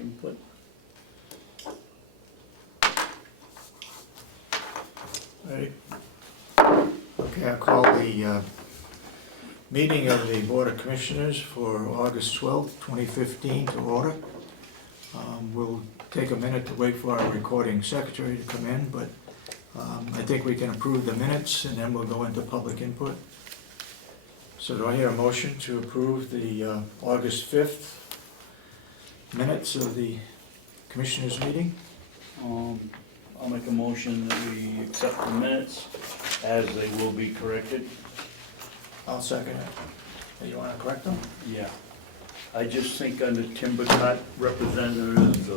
input. Right. Okay, I'll call the meeting of the Board of Commissioners for August 12th, 2015 to order. We'll take a minute to wait for our recording secretary to come in, but I think we can approve the minutes and then we'll go into public input. So do I hear a motion to approve the August 5th minutes of the Commissioners meeting? I'll make a motion that we accept the minutes as they will be corrected. I'll second it. You want to correct them? Yeah. I just think under timber cut, representatives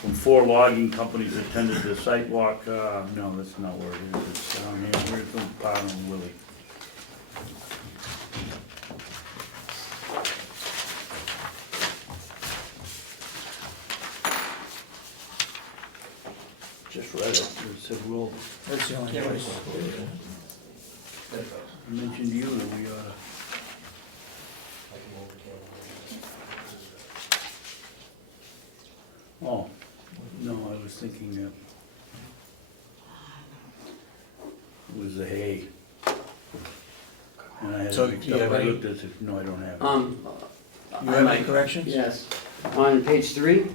from 4 logging companies attended the site walk. No, that's not where it is. It's down here. Where's the part on Willie? Just read it. It said, "Will." That's the only place. I mentioned to you that we ought to. Oh, no, I was thinking it was the hay. And I had So, it mixed do you up. have I any- looked at it, no, I don't have it. You have any corrections? Yes, on page 3,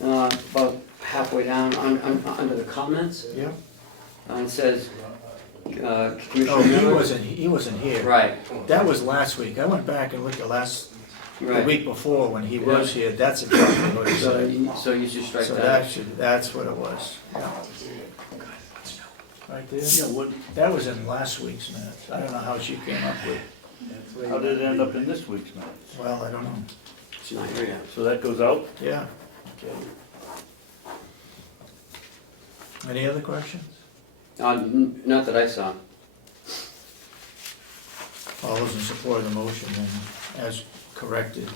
about halfway down, under the comments, Yeah. it says, Oh, Commissioner Miller. he wasn't here. Right, That was last week. I went back and looked at the right. week before when he was here. That's exactly what he said. So you should strike So that. that's what it was. Yeah. Right there. Yeah, what, That was in last week's minutes. I don't know how she came up with, how did it end up in this week's minutes? well, I don't know. It's not here yet. So that goes out? Yeah. Okay. Any other questions? Not that I saw. All those in support of the motion and as corrected,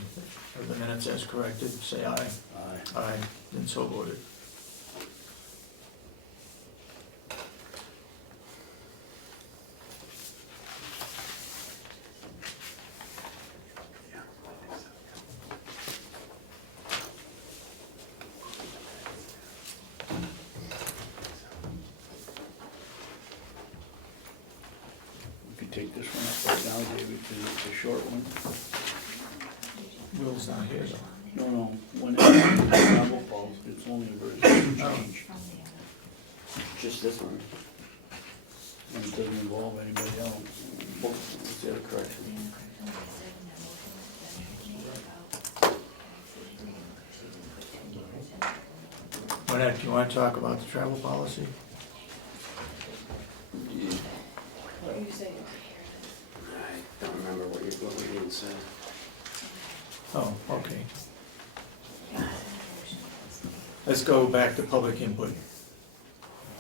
or the minutes as corrected, say aye. Aye. Aye, and so voted. We could take this one up right now, David, because it's a short one. Will's not here though. No, when it's travel falls, it's only a very small change. Just this one. And it doesn't involve anybody else. What's the other correction? Do you want to talk about the travel policy? I don't remember what we even said. Oh, okay. Let's go back to public input.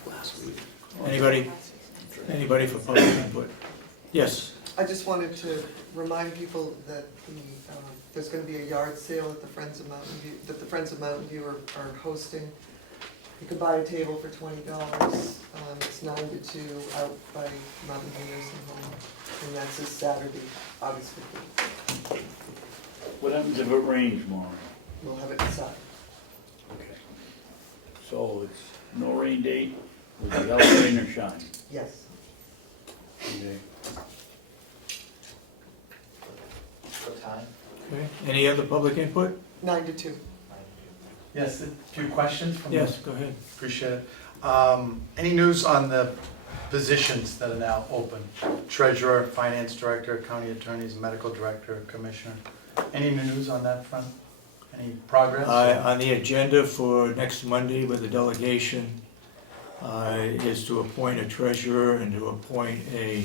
Last week. Anybody for public input? Yes, I just wanted to remind people that there's gonna be a yard sale at the Friends of Mountain View, that the Friends of Mountain View are hosting. You could buy a table for $20. It's 9 to 2 out by Mountain View Nursing Home, and that's this Saturday, August 15th. What happens if it rains tomorrow? We'll have it inside. Okay. So it's no rain date, without rain or shine. Yes. Okay. What time? okay. Any other public input? 9 to 2. Yes, a few questions from Yes, go ahead. Appreciate it. Any news on the positions that are now open? Treasurer, finance director, county attorneys, medical director, commissioner. Any news on that front? Any progress? On the agenda for next Monday with the delegation is to appoint a treasurer and to appoint a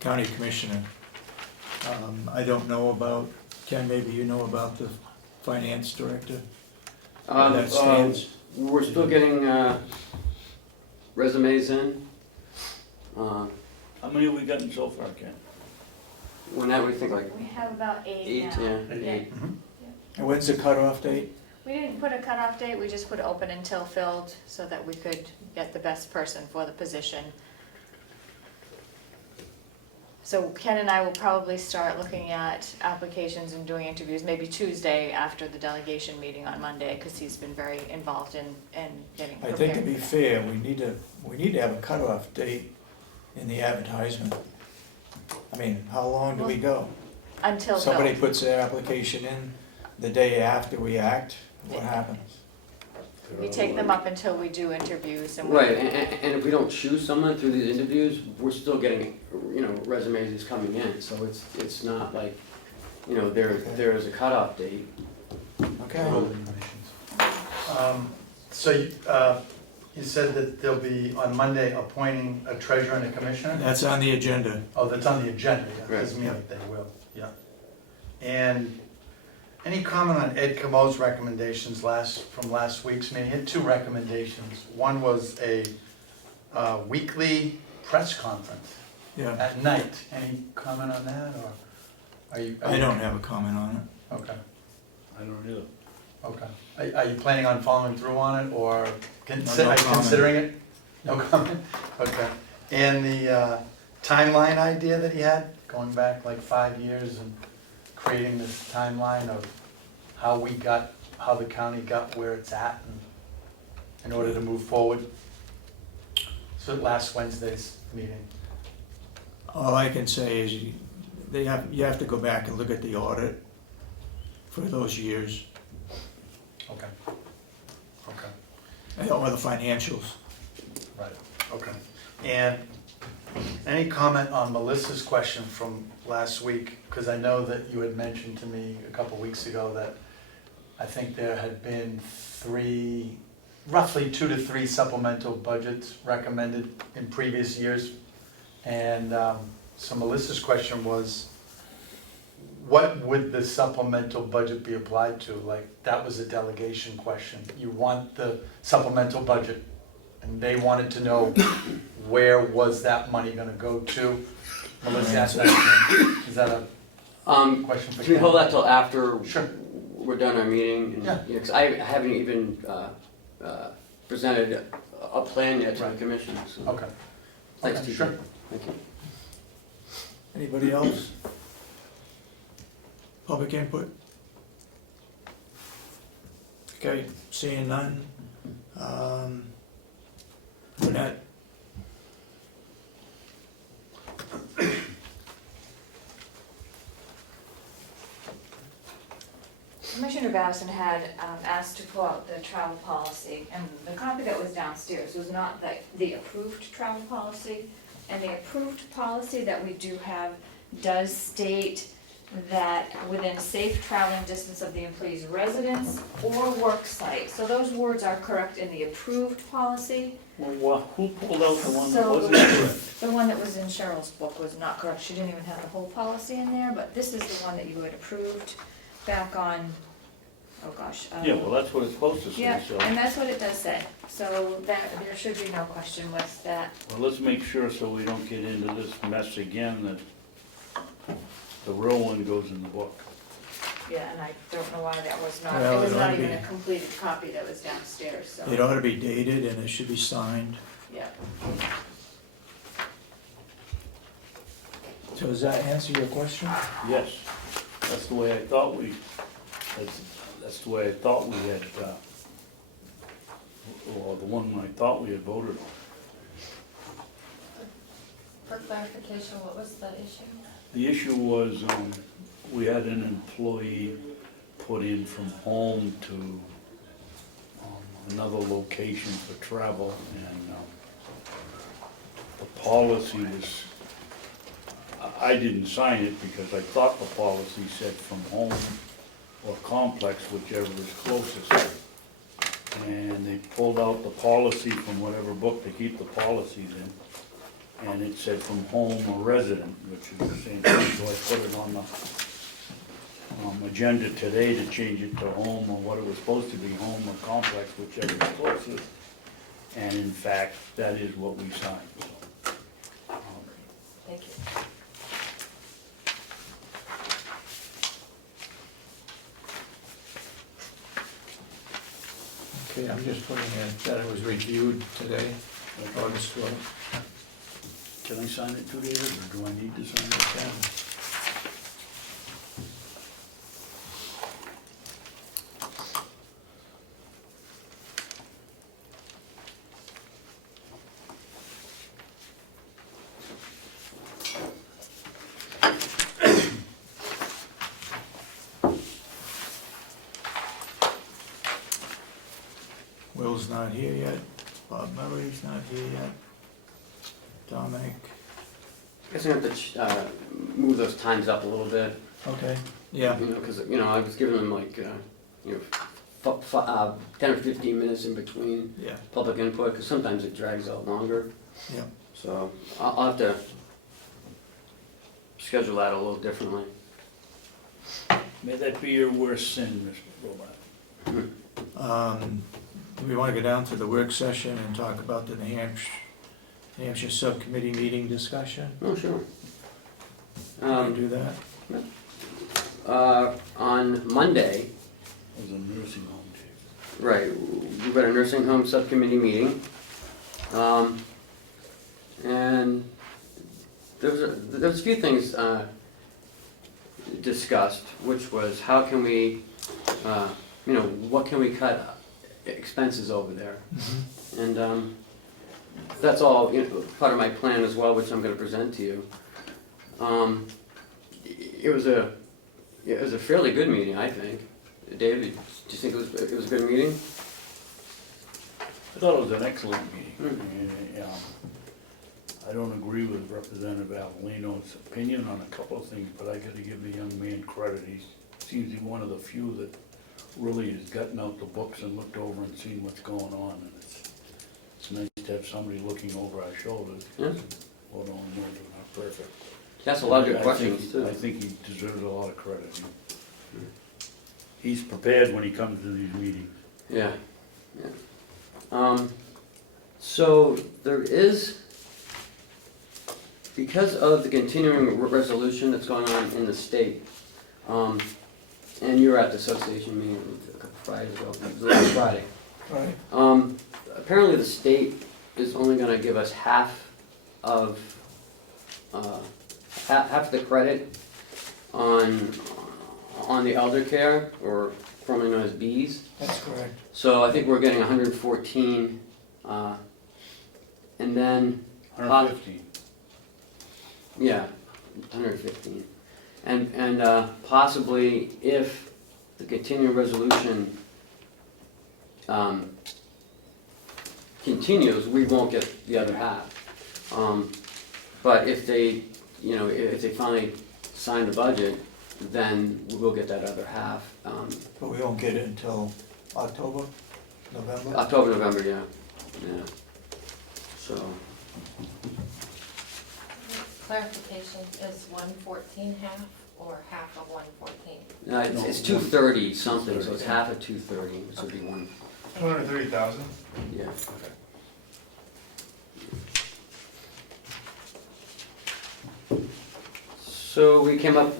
county commissioner. I don't know about, Ken, maybe you know about the finance director? Where that stands? We're still getting resumes in. How many have we gotten so far, Ken? Whenever we think like We have about 8 8, now. yeah. Yeah. Mhm. And when's the cutoff date? We didn't put a cutoff date, we just put open until filled so that we could get the best person for the position. So Ken and I will probably start looking at applications and doing interviews, maybe Tuesday after the delegation meeting on Monday, because he's been very involved in getting I prepared. think to be fair, we need to have a cutoff date in the advertisement. I mean, how long do we go? Until Somebody filled. puts their application in the day after we act, what happens? We take them up until we do interviews and we. Right, and if we don't choose someone through these interviews, we're still getting, resumes coming in, so it's not like, there is a cutoff date. Okay, So you said that they'll be on Monday appointing a treasurer and a commissioner? that's on the agenda. Oh, that's on the agenda, yeah, doesn't mean Right. that they will, yeah. And any comment on Ed Comeau's recommendations from last week's meeting? He had two recommendations. One was a weekly press conference Yeah, at night. Any comment on that, or are you? I don't have a comment on Okay, I don't either. okay. Are you planning on following through on it, or No are you comment. considering it? No comment? Okay. And the timeline idea that he had, going back like 5 years and creating this timeline of how the county got where it's at and in order to move forward. So last Wednesday's meeting. it. All I can say is you have to go back and look at the audit for those years, Okay. Okay, or the financials. right, okay. And any comment on Melissa's question from last week? Because I know that you had mentioned to me a couple weeks ago that I think there had been roughly 2 to 3 supplemental budgets recommended in previous years. And so Melissa's question was, what would the supplemental budget be applied to? Like, that was a delegation question. You want the supplemental budget, and they wanted to know where was that money gonna go to? Melissa asked that, is that a question for Can we hold Ken? that till after Sure. we're done our meeting? And, Yeah. 'cause I haven't even presented a plan yet to the Right. commission, so. Okay. Thanks, Okay, TJ. sure. Thank you. Anybody else? Public input? Okay, seeing none. Burnett? Commissioner Babson had asked to pull out the travel policy, and the copy that was downstairs was not the approved travel policy. And the approved policy that we do have does state that within safe traveling distance of the employee's residence or work site. So those words are correct in the approved policy. Well, who pulled out the one that So- wasn't correct? The one that was in Cheryl's book was not correct. She didn't even have the whole policy in there, but this is the one that you had approved back on, oh gosh. Yeah, well, that's what it's supposed to Yeah, say, so. and that's what it does say. So that, there should be no question with that. Well, let's make sure so we don't get into this mess again, that the real one goes in the book. Yeah, and I don't know why that was not, Well, it was it ought not to even be. a completed copy that was downstairs, so, It ought to be dated and it should be signed. yeah. So does that answer your question? Yes, that's the way I thought that's the way I thought we had, or the one I thought we had voted on. For clarification, what was the issue? The issue was, we had an employee put in from home to another location for travel, and the policy was, I didn't sign it because I thought the policy said from home or complex, whichever is closest. And they pulled out the policy from whatever book they keep the policies in. And it said from home or resident, which is the same thing, so I put it on the agenda today to change it to home, or what it was supposed to be, home or complex, whichever is closest. And in fact, that is what we signed. Thank you. Okay, I'm just putting in that it was reviewed today, August 12th. Can I sign it too, David, or do I need to sign it? Yeah. Will's not here yet, Bob Murray's not here yet, Dominic, I guess I have to move those times up a little bit. okay, yeah, You know, because, you know, I was giving them like, you know, 10 or 15 minutes in between yeah, public input, because sometimes it drags out longer. yeah. So I'll have to schedule that a little differently. May that be your worst sin, Mr. Robot. Do we want to go down to the work session and talk about the New Hampshire Subcommittee meeting discussion? Oh, sure. Can we do that? On Monday, It was a nursing home, Dave. right, we've got a nursing home subcommittee meeting. And there was a few things discussed, which was how can we, you know, what can we cut expenses over there? And that's all, you know, part of my plan as well, which I'm gonna present to you. It was a fairly good meeting, I think. David, do you think it was a good meeting? I thought it was an excellent meeting. And, I don't agree with Representative Avellino's opinion on a couple of things, but I gotta give the young man credit. He seems to be one of the few that really has gotten out the books and looked over and seen what's going on, and it's nice to have somebody looking over our shoulders. Yeah. Lord only knows we're not perfect. That's a lot of good I questions, think- too. I think he deserves a lot of credit. He's prepared when he comes to these meetings. Yeah, yeah. So there is, because of the continuing resolution that's going on in the state, and you were at the association meeting a couple Fridays ago, it was last Friday. Right. Apparently the state is only gonna give us half of, half the credit on the elder care, or formerly known as Bs. That's correct. So I think we're getting 114, and then, 115. yeah, 115. And possibly if the continuing resolution continues, we won't get the other half. But if they, you know, if they finally sign the budget, then we will get that other half. But we won't get it until October, November? October, November, yeah, yeah. So, Clarification, is 114 half or half of 114? it's 230 something, so it's half of 230, which would be one, 230,000? yeah. So we came up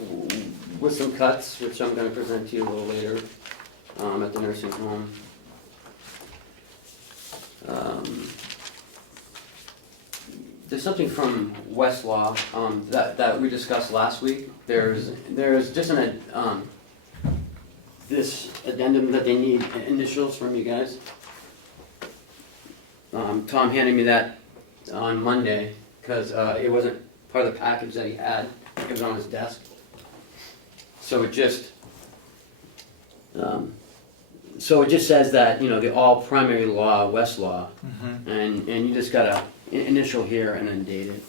with some cuts, which I'm gonna present to you a little later, at the nursing home. There's something from Westlaw, that we discussed last week. There's just this addendum that they need initials from you guys. Tom handed me that on Monday, because it wasn't part of the package that he had, it was on his desk. So it just says that, you know, the all primary law, Westlaw, and you just gotta initial here and then date it.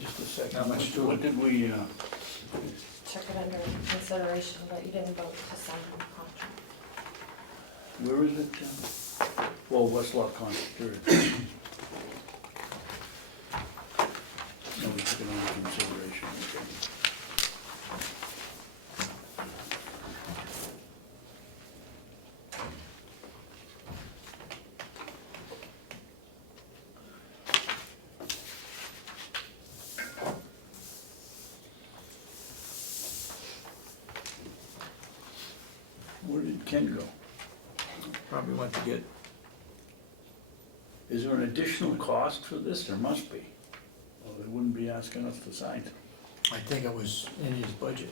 Just a second. How much to it? What did we, Check it under consideration, but you didn't vote to sign the contract. where is it? Well, Westlaw Constitution. No, we took it under consideration. Okay. can go. Probably went to get, Is there an additional cost for this? There must be. Well, they wouldn't be asking us to sign it. I think it was in his budget.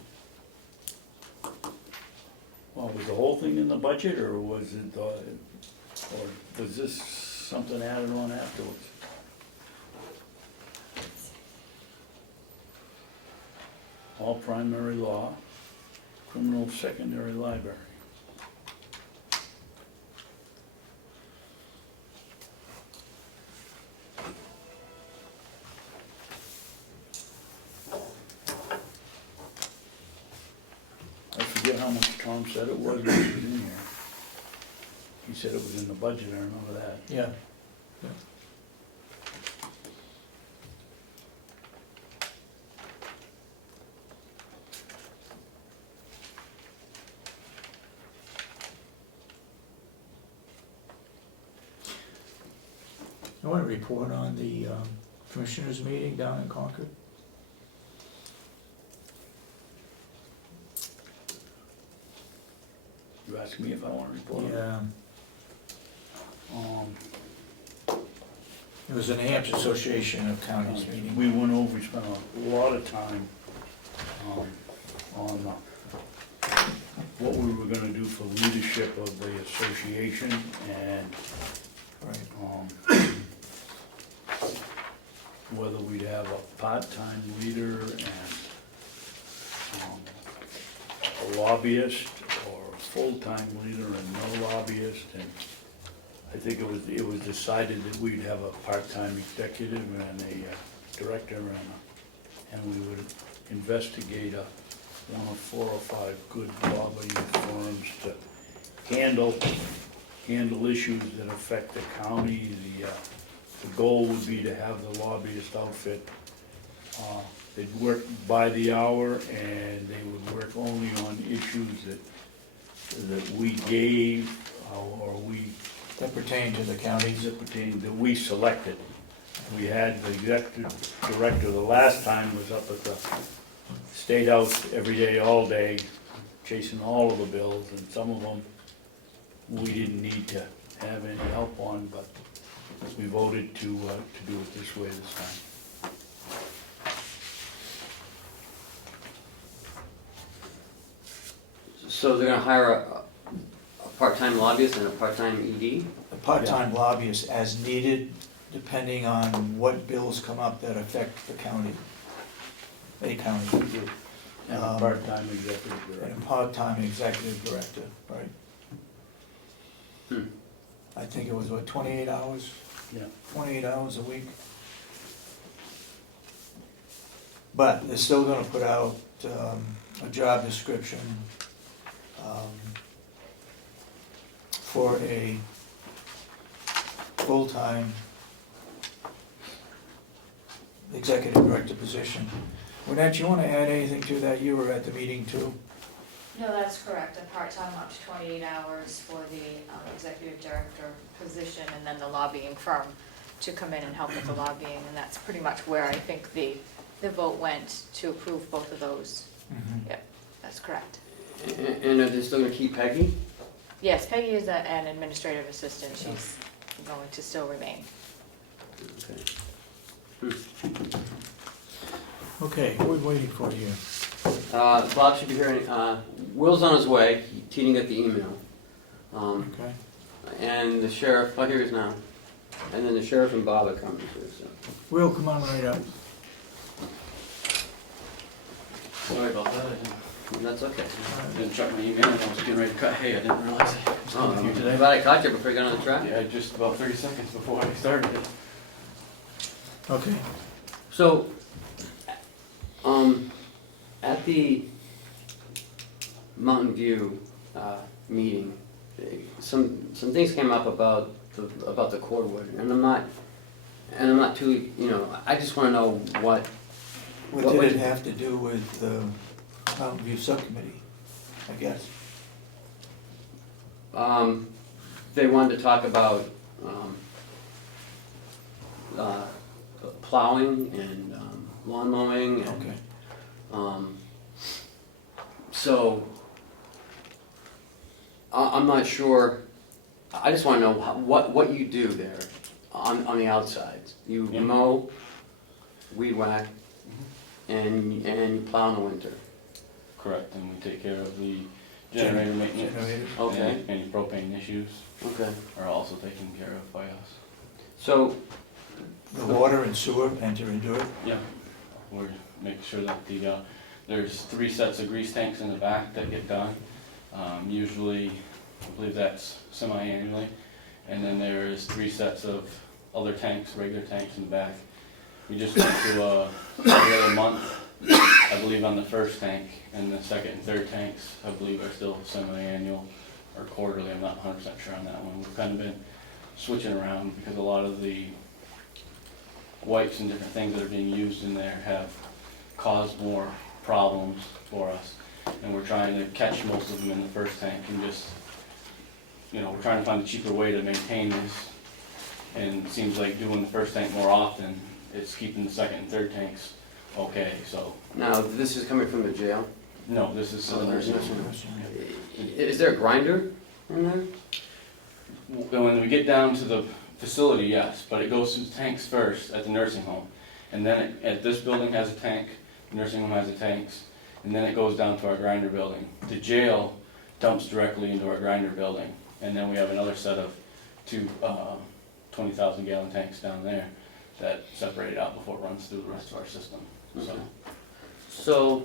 Well, was the whole thing in the budget, or was it, or was this something added on afterwards? All primary law, criminal secondary library. I forget how much Tom said it was when he was in here. He said it was in the budget, I remember that. Yeah. I want to report on the commissioners meeting down in Concord. You asked me if I want to report on it? Yeah, Um, it was the New Hampshire Association of Counties meeting. We went over, we spent a lot of time on what we were gonna do for leadership of the association and Right. whether we'd have a part-time leader and a lobbyist or a full-time leader and no lobbyist. And I think it was decided that we'd have a part-time executive and a director and we would investigate one of 4 or 5 good lobbying firms to handle issues that affect the county. The goal would be to have the lobbyist outfit, they'd work by the hour and they would work only on issues that we gave or we That pertain to the counties. that we selected. We had the executive director, the last time was up at the State House every day, all day, chasing all of the bills, and some of them we didn't need to have any help on, but we voted to do it this way this time. So they're gonna hire a part-time lobbyist and a part-time ED? A part-time lobbyist as needed, depending on what bills come up that affect the county, a county. And a part-time executive And director. a part-time executive director, right? Hmm. I think it was, what, 28 hours? Yeah. 28 hours a week. But they're still gonna put out a job description for a full-time executive director position. Lynette, you wanna add anything to that? You were at the meeting too. No, that's correct, a part-time up to 28 hours for the executive director position, and then the lobbying firm to come in and help with the lobbying, and that's pretty much where I think the vote went to approve both of those. Yep, that's correct. And are they still gonna keep Peggy? Yes, Peggy is an administrative assistant, she's going to still remain. Okay. Okay, what are we waiting for here? Bob should be here, Will's on his way, he didn't get the email. Okay. And the sheriff, oh, here he is now. And then the sheriff and Bob are coming through, so. Will, come on right up. Sorry about that, That's okay. I didn't check my email, and I was getting ready to cut hay, I didn't realize I was coming here I'm today. glad I caught you before you got on the track. Yeah, just about 30 seconds before I started it. Okay. So, at the Mountain View meeting, some things came up about the cordwood, and I'm not too, I just want to know what. What did it have to do with the Mountain View Subcommittee, I guess? They wanted to talk about plowing and lawn mowing and. Okay. So, I'm not sure, I just wanna know what you do there on the outsides. You Yeah. mow, weed whack, and you plow in the winter. Correct, and we take care of the generator maintenance. Generators. Okay. And any propane issues Okay, are also taken care of by us. so, The water and sewer enter into it. Yeah, we're making sure that there's 3 sets of grease tanks in the back that get done. Usually, I believe that's semi-annually. And then there's 3 sets of other tanks, regular tanks in the back. We just went through every other month, I believe, on the first tank, and the second and third tanks, I believe, are still semi-annual or quarterly. I'm not 100% sure on that one. We've kind of been switching around because a lot of the wipes and different things that are being used in there have caused more problems for us. And we're trying to catch most of them in the first tank and just, we're trying to find a cheaper way to maintain this. And it seems like doing the first tank more often, it's keeping the second and third tanks okay, so. now, this is coming from the jail? No, this is Oh, nursing nursing home. home. Is there a grinder in there? When we get down to the facility, yes, but it goes through the tanks first at the nursing home. And then at this building has a tank, the nursing home has the tanks, and then it goes down to our grinder building. The jail dumps directly into our grinder building, and then we have another set of 2 20,000 gallon tanks down there that separate it out before it runs through the rest of our system. So, Okay. So,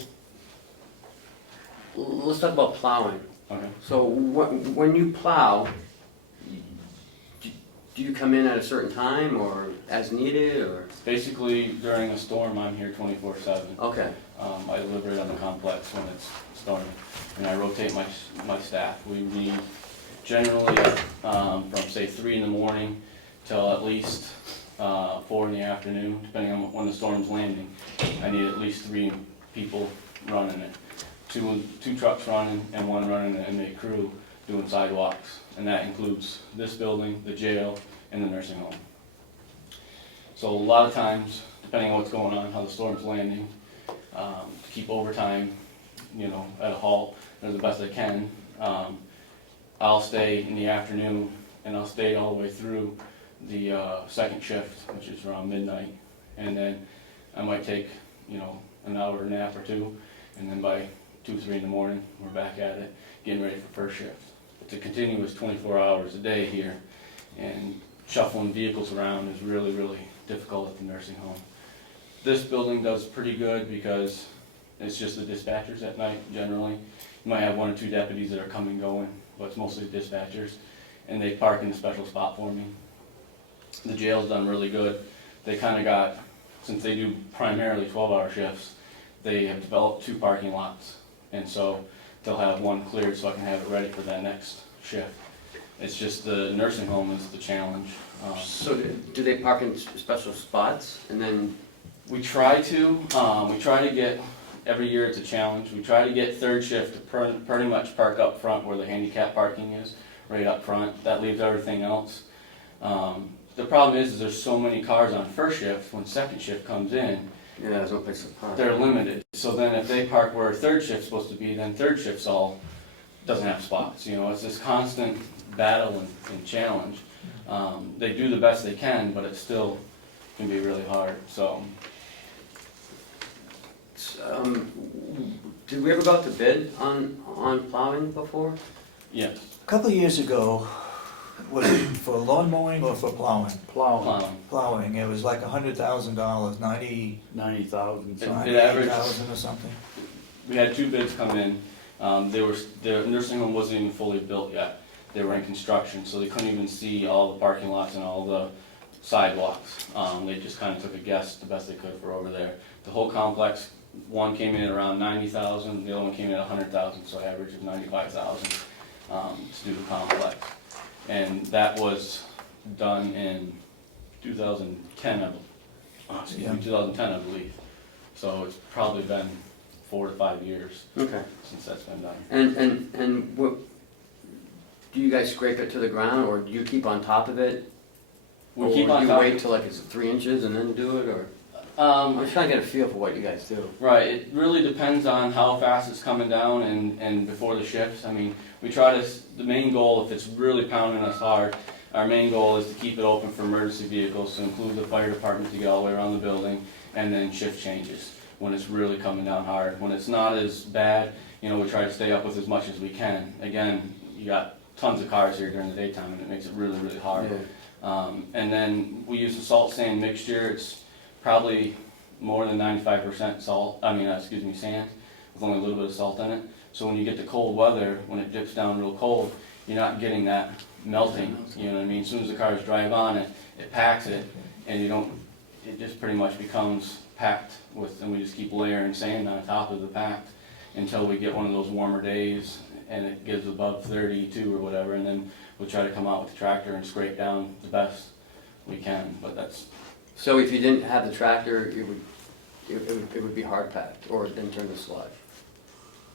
let's talk about plowing. okay. So when you plow, do you come in at a certain time or as needed or? Basically, during a storm, I'm here 24/7. Okay, I deliver it on the complex when it's storming, and I rotate my staff. We need generally from say 3 in the morning till at least 4 in the afternoon, depending on when the storm's landing. I need at least 3 people running it. Two trucks running and 1 running an inmate crew doing sidewalks, and that includes this building, the jail, and the nursing home. So a lot of times, depending on what's going on, how the storm's landing, to keep overtime, at a halt, or the best I can, I'll stay in the afternoon, and I'll stay all the way through the second shift, which is around midnight, and then I might take, an hour nap or 2, and then by 2, 3 in the morning, we're back at it, getting ready for first shift. It's a continuous 24 hours a day here, and shuffling vehicles around is really, really difficult at the nursing home. This building does pretty good because it's just the dispatchers at night generally. You might have 1 or 2 deputies that are coming and going, but it's mostly the dispatchers, and they park in a special spot for me. The jail's done really good. They kind of got, since they do primarily 12-hour shifts, they have developed 2 parking lots. And so they'll have 1 cleared so I can have it ready for that next shift. It's just the nursing home is the challenge. so do they park in special spots and then? We try to get, every year it's a challenge, we try to get third shift to pretty much park up front where the handicap parking is, right up front. That leaves everything else. The problem is there's so many cars on first shift, when second shift comes in, Yeah, there's no place to park. they're limited. So then if they park where third shift's supposed to be, then third shift's doesn't have spots. It's this constant battle and challenge. They do the best they can, but it still can be really hard, so. Did we ever go out to bid on plowing before? Yes, A couple of years ago, was it for lawn mowing or for plowing? Plowing, Plowing, it was like $100,000, 90,000. It averaged- 98,000 or something. we had 2 bids come in. The nursing home wasn't even fully built yet. They were in construction, so they couldn't even see all the parking lots and all the sidewalks. They just kind of took a guess the best they could for over there. The whole complex, one came in at around 90,000, the other one came in at 100,000, so average of 95,000 to do the complex. And that was done in 2010, Yeah. 2010, I believe. So it's probably been 4 to 5 years Okay. since that's been done. And what, do you guys scrape it to the ground or do you keep on top of it? We keep on Or top. do you wait till like it's 3 inches and then do it or? I'm trying to get a feel for what you guys do. Right, it really depends on how fast it's coming down and before the shifts. I mean, we try to, the main goal, if it's really pounding us hard, our main goal is to keep it open for emergency vehicles, to include the fire department to get all the way around the building, and then shift changes when it's really coming down hard. When it's not as bad, you know, we try to stay up with as much as we can. Again, you got tons of cars here during the daytime and it makes it really, really hard. Yeah. And then we use a salt sand mixture. It's probably more than 95% sand, with only a little bit of salt in it. So when you get the cold weather, when it dips down real cold, you're not getting that melting, you know what I mean? As soon as the cars drive on it, it packs it, and it just pretty much becomes packed with, and we just keep layering sand on top of the packed until we get one of those warmer days and it gets above 32 or whatever, and then we'll try to come out with the tractor and scrape down the best we can, but that's. So if you didn't have the tractor, it would be hard packed, or it didn't turn to slush?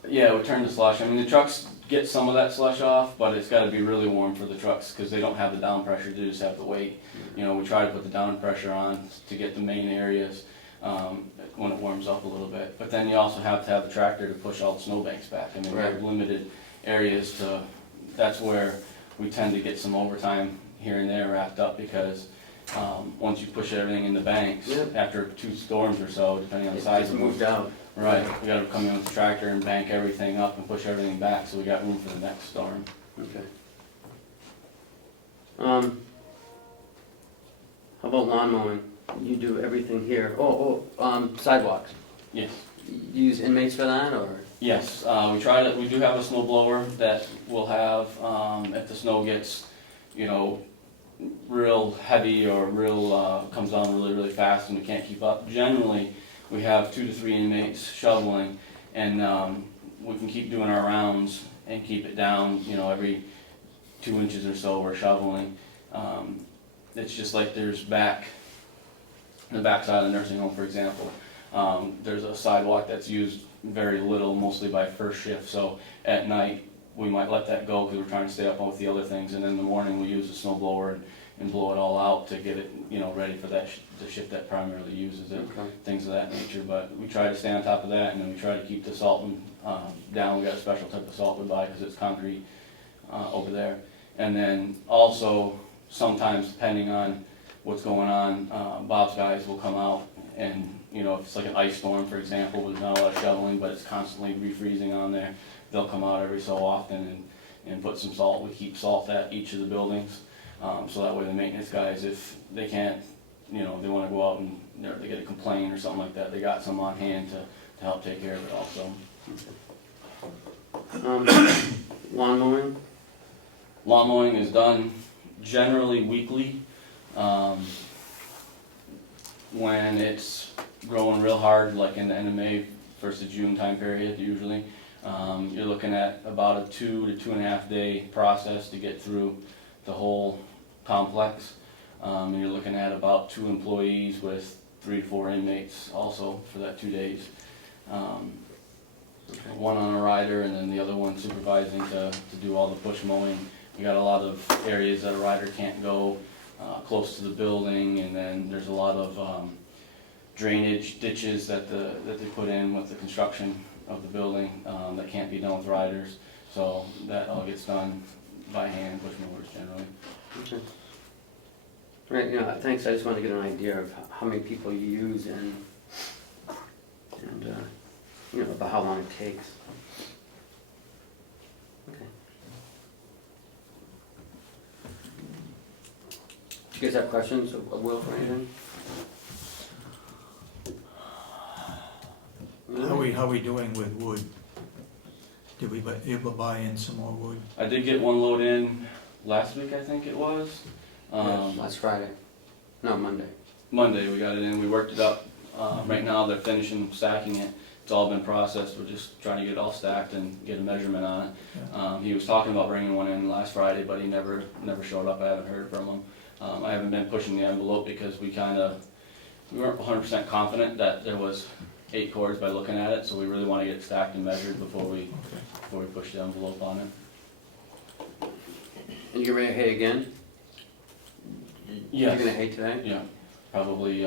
Yeah, it would turn to slush. I mean, the trucks get some of that slush off, but it's gotta be really warm for the trucks, because they don't have the down pressure, they just have the weight. You know, we try to put the down pressure on to get the main areas, when it warms up a little bit. But then you also have to have the tractor to push all the snowbanks back. I mean, we have Right. limited areas to, that's where we tend to get some overtime here and there wrapped up, because, once you push everything in the banks, Yeah. after 2 storms or so, depending on the size It's of them. moved out. Right, we gotta come in with the tractor and bank everything up and push everything back, so we got room for the next storm. Okay. How about lawn mowing? You do everything here. Sidewalks. Yes. You use inmates for that, or? Yes, we do have a snow blower that we'll have, if the snow gets, you know, real heavy or comes down really, really fast and we can't keep up. Generally, we have 2 to 3 inmates shoveling, and we can keep doing our rounds and keep it down, you know, every 2 inches or so we're shoveling. It's just like there's the backside of the nursing home, for example. There's a sidewalk that's used very little, mostly by first shift, so at night we might let that go because we're trying to stay up on with the other things, and in the morning we use a snow blower and blow it all out to get it, you know, ready for the shift that primarily uses it, Okay. things of that nature. But we try to stay on top of that, and then we try to keep the salt down. We got a special type of salt we buy because it's concrete over there. And then also, sometimes depending on what's going on, Bob's guys will come out and, you know, if it's like an ice storm, for example, with not a lot of shoveling, but it's constantly refreezing on there, they'll come out every so often and put some salt. We keep salt at each of the buildings, so that way the maintenance guys, if they can't, you know, they wanna go out and they get a complaint or something like that, they got some on hand to help take care of it also. Lawn mowing? Lawn mowing is done generally weekly. When it's growing real hard, like in the end of May, 1st of June time period usually, you're looking at about a 2 to 2.5 day process to get through the whole complex. And you're looking at about 2 employees with 3 to 4 inmates also for that 2 days. One on a rider and then the other one supervising to do all the push mowing. We got a lot of areas that a rider can't go close to the building, and then there's a lot of drainage ditches that they put in with the construction of the building that can't be done with riders. So that all gets done by hand, push mowers generally. Okay. Right, yeah, thanks. I just wanted to get an idea of how many people you use and you know, about how long it takes. Okay. Do you guys have questions of Will for anything? How we doing with wood? Did we able to buy in some more wood? I did get one load in last week, I think it was. Last Friday. No, Monday. Monday we got it in, we worked it up. Right now they're finishing stacking it. It's all been processed, we're just trying to get it all stacked and get a measurement on it. He was talking about bringing one in last Friday, but he never showed up. I haven't heard from him. I haven't been pushing the envelope because we weren't 100% confident that there was 8 cords by looking at it, so we really want to get it stacked and measured before we push the envelope on it. And you're ready to hay again? Yes. You're gonna hay today? Yeah. probably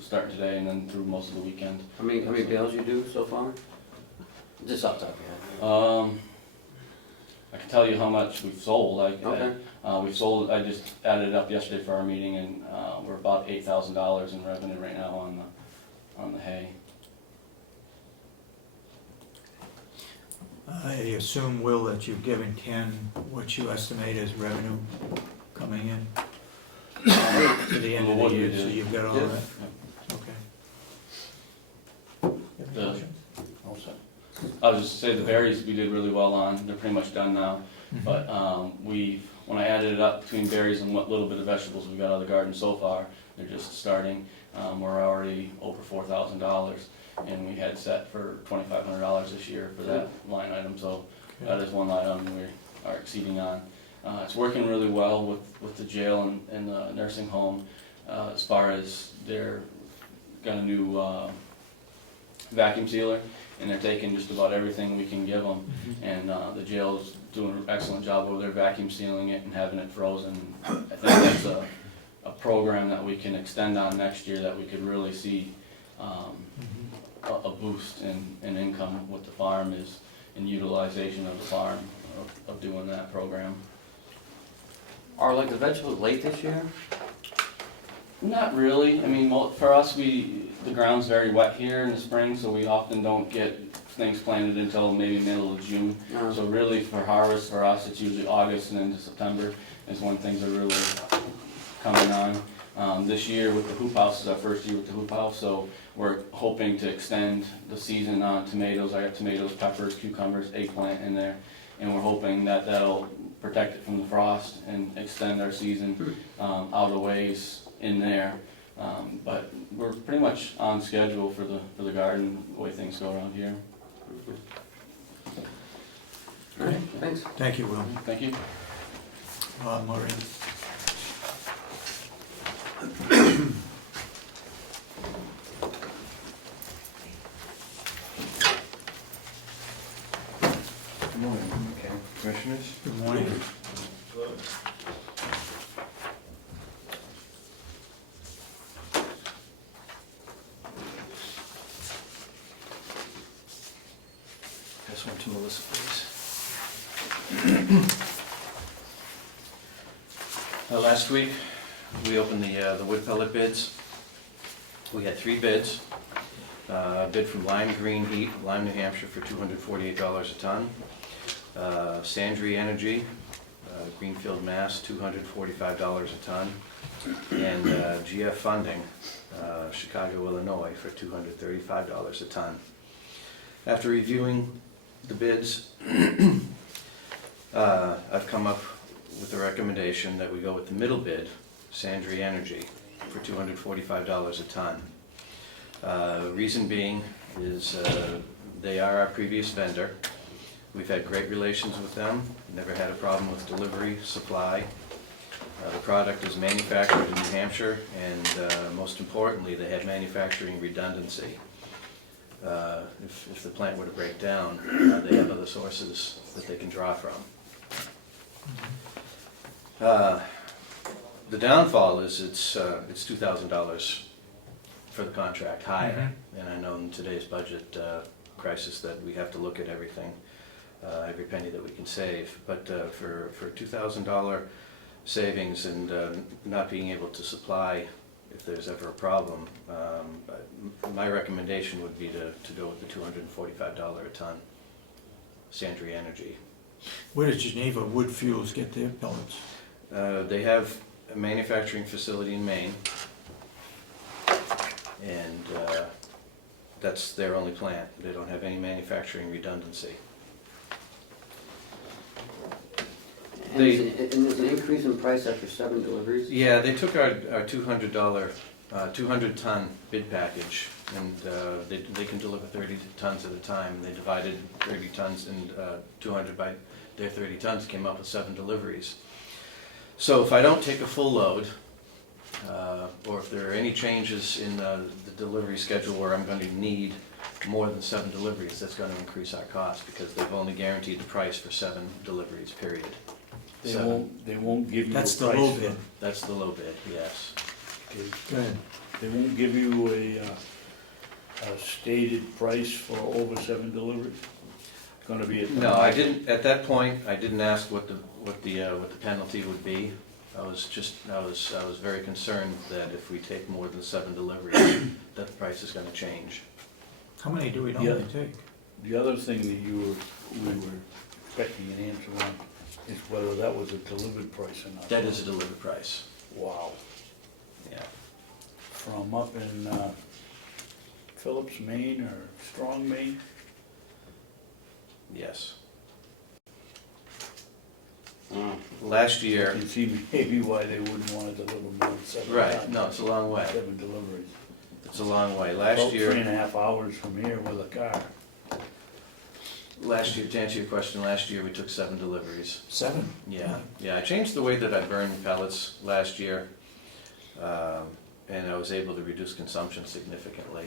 starting today and then through most of the weekend. How many bales you do so far? Just off the top of your head. I can tell you how much we've sold. Okay. We've sold, I just added it up yesterday for our meeting, and we're about $8,000 in revenue right now on the hay. I assume, Will, that you've given Ken what you estimate as revenue coming in to the end of What the we year, so did. you've got all Yeah. that? Okay. You have a The- motion? I was just saying the berries we did really well on. They're pretty much done now. Mhm. But when I added it up between berries and what little bit of vegetables we got out of the garden so far, they're just starting. We're already over $4,000, and we had set for $2,500 this year for that line item. So that is one line item we are exceeding on. It's working really well with the jail and the nursing home, as far as they're got a new vacuum sealer, and they're taking just about everything we can give them. And the jail's doing an excellent job over there vacuum sealing it and having it frozen. I think that's a program that we can extend on next year, that we could really see a boost in income with the farm, is in utilization of the farm, of doing that program. Are like the vegetables late this year? Not really. I mean, well, for us, the ground's very wet here in the spring, so we often don't get things planted until maybe middle of June. So really, for harvest for us, it's usually August and into September is when things are really coming on. This year with the hoop house is our first year with the hoop house, so we're hoping to extend the season on tomatoes. I got tomatoes, peppers, cucumbers, eggplant in there, and we're hoping that that'll protect it from the frost and extend our season out a ways in there. But we're pretty much on schedule for the garden, the way things go around here. All right, thanks. Thank you, Will. Thank you. Maureen? Good morning, okay, commissioners. Good morning. Pass one to Melissa, please. Last week, we opened the wood pellet bids. We had 3 bids. A bid from Lime Green Heat, Lyme, New Hampshire, for $248 a ton. Sandry Energy, Greenfield, Mass., $245 a ton. And GF Funding, Chicago, Illinois, for $235 a ton. After reviewing the bids, I've come up with a recommendation that we go with the middle bid, Sandry Energy, for $245 a ton. Reason being is they are our previous vendor. We've had great relations with them, never had a problem with delivery, supply. The product is manufactured in New Hampshire, and most importantly, they have manufacturing redundancy. If the plant were to break down, they have other sources that they can draw from. The downfall is it's $2,000 for the contract higher, and I know in today's budget crisis that we have to look at everything, every penny that we can save. But for $2,000 savings and not being able to supply if there's ever a problem, my recommendation would be to go with the $245 a ton Sandry Energy. Where does Geneva Wood Fuels get their pellets? They have a manufacturing facility in Maine, and that's their only plant. They don't have any manufacturing redundancy. And there's an increase in price after 7 deliveries? Yeah, they took our $200, 200-ton bid package, and they can deliver 30 tons at a time. And they divided 30 tons and 200 by their 30 tons, came up with 7 deliveries. So if I don't take a full load, or if there are any changes in the delivery schedule where I'm going to need more than 7 deliveries, that's going to increase our cost, because they've only guaranteed the price for 7 deliveries, period. They won't give you a price. That's the low bid. That's the low bid, yes. Okay. Go ahead. They won't give you a stated price for over 7 deliveries? It's gonna be a... No, I didn't, at that point, I didn't ask what the penalty would be. I was very concerned that if we take more than 7 deliveries, that the price is gonna change. How many do we normally take? The other thing that we were expecting an answer on is whether that was a delivered price or not. That is a delivered price, Wow. yeah. From up in Phillips, Maine, or Strong, Maine? Yes. Mm. Last year, You can see maybe why they wouldn't want to deliver more than 7 right, times. no, it's a long way. 7 deliveries. It's a long way. About Last year, 3.5 hours from here with a car. to answer your question, last year we took 7 deliveries. 7? Yeah, I changed the way that I burned pellets last year, and I was able to reduce consumption significantly.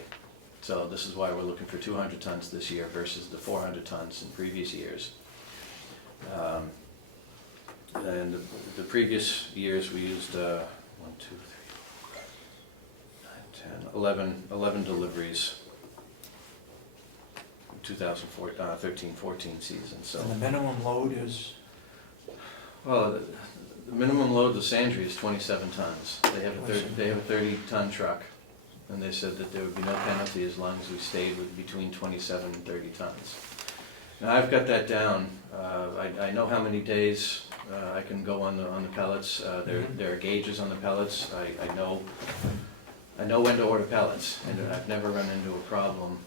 So this is why we're looking for 200 tons this year versus the 400 tons in previous years. And the previous years, we used 1, 2, 3, 4, 5, 9, 10, 11 deliveries. 2013-14 season, so. And the minimum load is? Well, the minimum load of the Sandry is 27 tons. They have a 30-ton truck, and they said that there would be no penalty as long as we stayed with between 27 and 30 tons. Now, I've got that down. I know how many days I can go on the pellets. There are gauges on the pellets. I know when to order pellets, and I've never run into a problem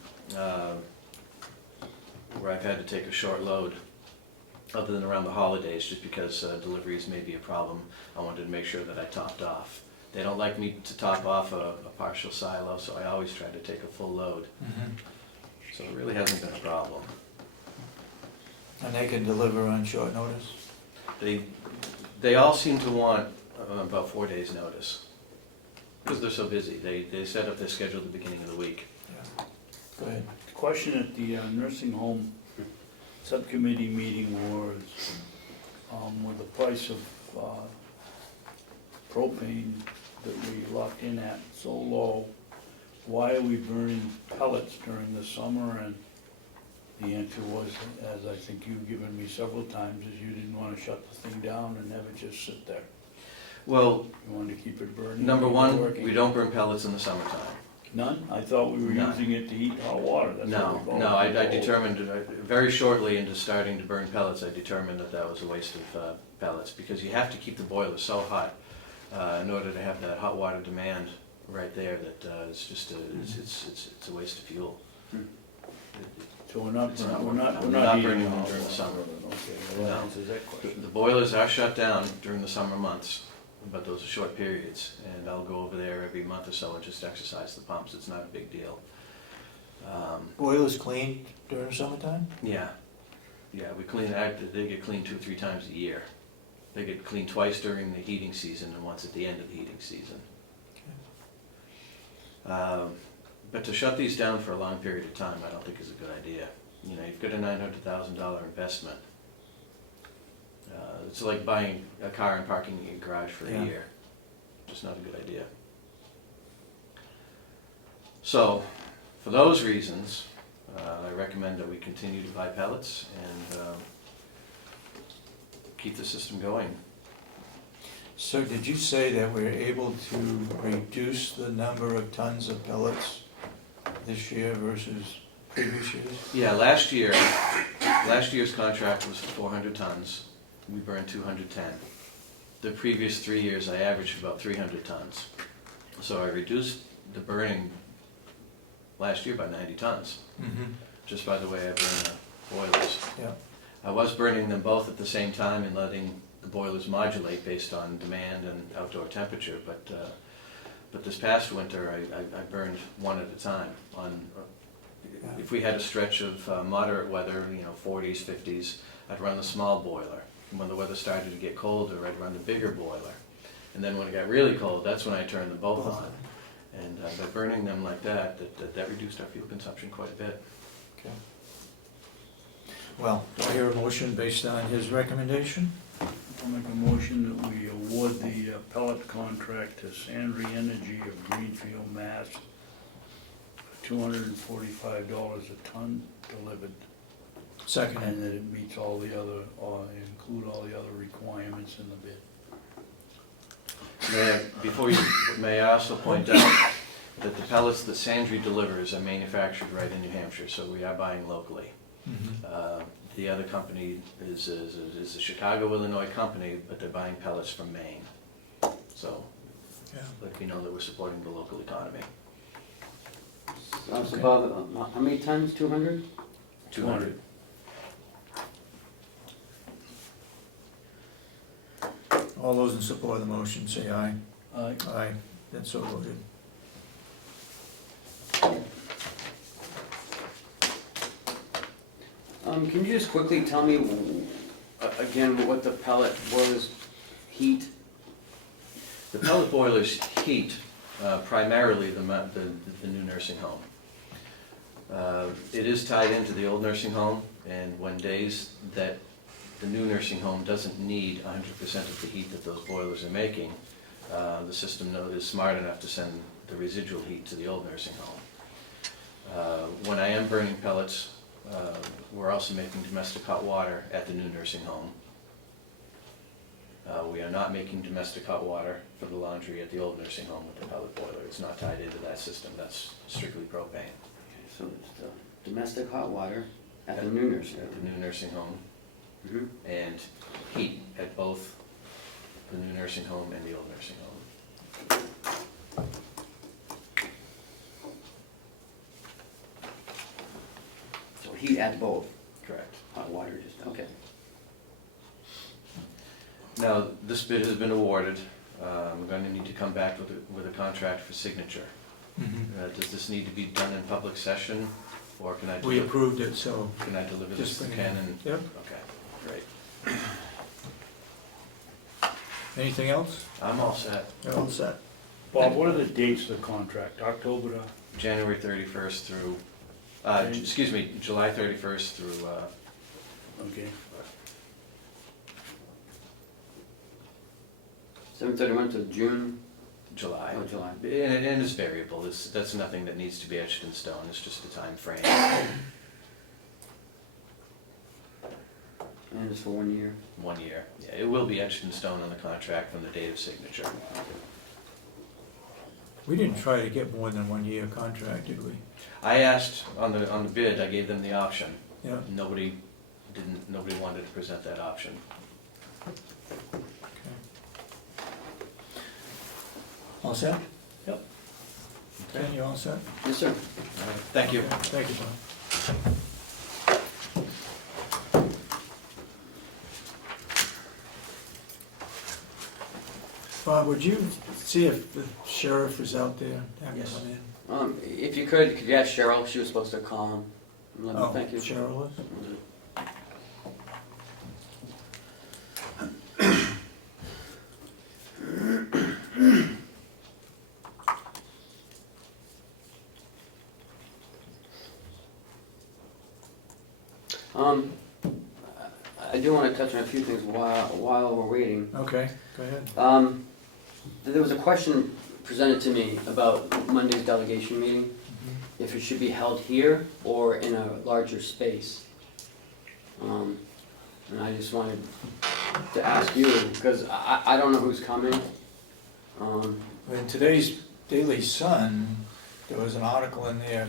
where I've had to take a short load, other than around the holidays, just because deliveries may be a problem. I wanted to make sure that I topped off. They don't like me to top off a partial silo, so I always try to take a full load. So it really hasn't been a problem. And they can deliver on short notice? They all seem to want about 4 days' notice, because they're so busy. They set up their schedule at the beginning of the week. Yeah. Go ahead. The question at the nursing home subcommittee meeting was, with the price of propane that we locked in at so low, why are we burning pellets during the summer? And the answer was, as I think you've given me several times, is you didn't want to shut the thing down and have it just sit there. Well, You wanted to keep it burning. number keep it one, working. we don't burn pellets in the summertime. None? I thought we were None. using it to heat hot water. That's what No, we call no, it. I determined, very shortly into starting to burn pellets, I determined that that was a waste of pellets, because you have to keep the boiler so hot in order to have that hot water demand right there, that it's just, it's a waste of fuel. So we're not, It's not- we're not we're not heating burning them hot during the water. summer. Okay, well, that No. answers that question. The boilers are shut down during the summer months, but those are short periods, and I'll go over there every month or so and just exercise the pumps. It's not a big deal. Boilers cleaned during summertime? Yeah, we clean that. They get cleaned 2 or 3 times a year. They get cleaned twice during the heating season and once at the end of the heating season. But to shut these down for a long period of time, I don't think is a good idea. You know, you've got a $900,000 investment. It's like buying a car and parking in your garage for Yeah. a year. Just not a good idea. So, for those reasons, I recommend that we continue to buy pellets and keep the system going. So did you say that we're able to reduce the number of tons of pellets this year versus previous years? Yeah, last year's contract was for 400 tons. We burned 210. The previous 3 years, I averaged about 300 tons. So I reduced the burning last year by 90 tons, just by the way I burn the boilers. Yeah. I was burning them both at the same time and letting the boilers modulate based on demand and outdoor temperature, but this past winter, I burned one at a time. If we had a stretch of moderate weather, 40s, 50s, I'd run the small boiler. And when the weather started to get colder, I'd run the bigger boiler. And then when it got really cold, that's when I turned them both on. And by burning them like that reduced our fuel consumption quite a bit. Okay. Well, do I hear a motion based on his recommendation? I'll make a motion that we award the pellet contract to Sandry Energy of Greenfield, Mass. for $245 a ton delivered, Second. and that it meets all the other, or include all the other requirements in the bid. May I also point out that the pellets that Sandry delivers are manufactured right in New Hampshire, so we are buying locally. Mhm. The other company is a Chicago, Illinois company, but they're buying pellets from Maine. So, Yeah. let you know that we're supporting the local economy. So Bob, how many tons, 200? 200. All those in support of the motion, say aye. Aye. Aye, that's so voted. Can you just quickly tell me, again, what the pellet boilers heat? The pellet boilers heat primarily the new nursing home. It is tied into the old nursing home, and when days that the new nursing home doesn't need 100% of the heat that those boilers are making, the system is smart enough to send the residual heat to the old nursing home. When I am burning pellets, we're also making domestic hot water at the new nursing home. We are not making domestic hot water for the laundry at the old nursing home with the pellet boiler. It's not tied into that system. That's strictly propane. Okay, so it's the domestic hot water at the new nursing At the home. new nursing home, Mhm. and heat at both the new nursing home and the old nursing home. So heat at both, Correct. hot water just, okay. Now, this bid has been awarded. I'm going to need to come back with a contract for signature. Mhm. Does this need to be done in public session, or can I We deliver, approved it, so, can I deliver this just to bring it Ken? in. And Yep. okay, great. Anything else? I'm all set. You're all set. Bob, what are the dates of the contract? October to, January 31st through, Okay. excuse me, July 31st through, okay, 7/31 to June, July. oh, July. And it's variable. That's nothing that needs to be etched in stone. It's just a time frame. And it's for 1 year. 1 year. Yeah, it will be etched in stone on the contract from the date of signature. We didn't try to get more than 1 year contract, did we? I asked on the bid, I gave them the option. Yeah. Nobody wanted to present that option. Okay. All set? Yep. Ken, you all set? Yes, sir. All right, thank you. Okay, thank you, Tom. Bob, would you see if the sheriff is out there? Have him Yes. come in? If you could you ask Cheryl? She was supposed to call him. Let me Oh, thank you. Cheryl is? I do want to touch on a few things while we're waiting. Okay, go ahead. There was a question presented to me about Monday's delegation meeting, if it should be held here or in a larger space. And I just wanted to ask you, because I don't know who's coming. In today's Daily Sun, there was an article in there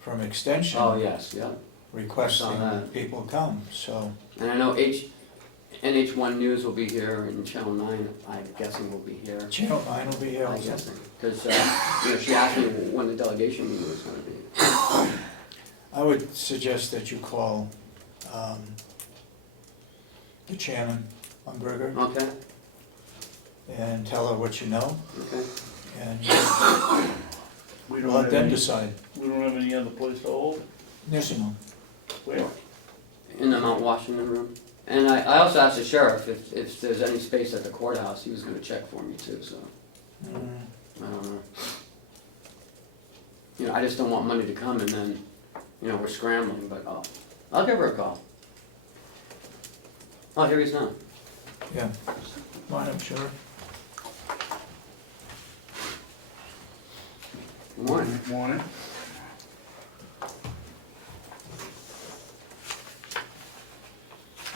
from Extension. Oh, yes, yeah. Requesting Saw that. people come, so, And I know NH1 News will be here and Channel 9, I'm guessing will be here. Channel 9 will be here I'm also. guessing, because, she asked me when the delegation meeting was gonna be. I would suggest that you call the chairman, Umberger, Okay, and tell her what you know, okay. and we don't let have them any, decide. we don't have any other place to hold? Nursing home. Where? In the Mount Washington room. And I also asked the sheriff if there's any space at the courthouse, he was gonna check for me too, so, I don't know. You know, I just don't want money to come and then, we're scrambling, but I'll give her a call. Oh, here he is now. Yeah, mine, I'm sure. One. Want it?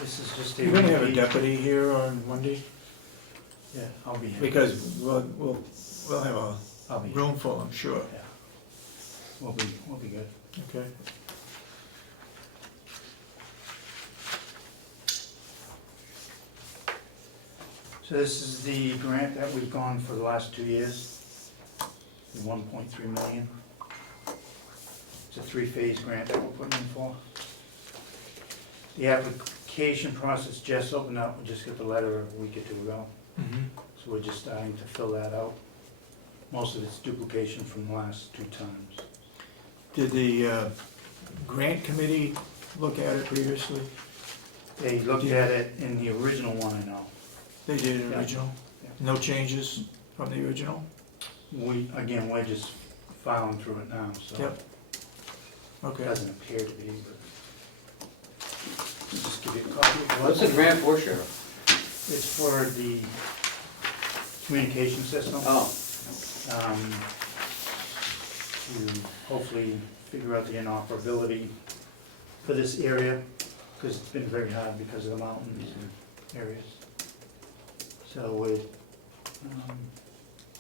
This is just a. You're gonna have a repeat. deputy here on Monday? Yeah, I'll be here. Because we'll have a I'll be here. room full, I'm sure. Yeah. We'll be good. Okay. So this is the grant that we've gone for the last 2 years, the 1.3 million. It's a 3-phase grant that we're putting in for. The application process just opened up, we just got the letter a week or two ago, Mhm. so we're just starting to fill that out. Most of it's duplication from the last 2 times. Did the grant committee look at it previously? They looked at it in the original one, I know. They did an Yeah. original? Yeah. No changes from the original? We're just filing through it now, so Yep. it Okay. doesn't appear to be, but. I'll just give you a copy of What's the grant for, Sheriff? It's for the communication system. Oh, To hopefully figure out the inoperability for this area, because it's been very hard because of the mountains and areas. So we're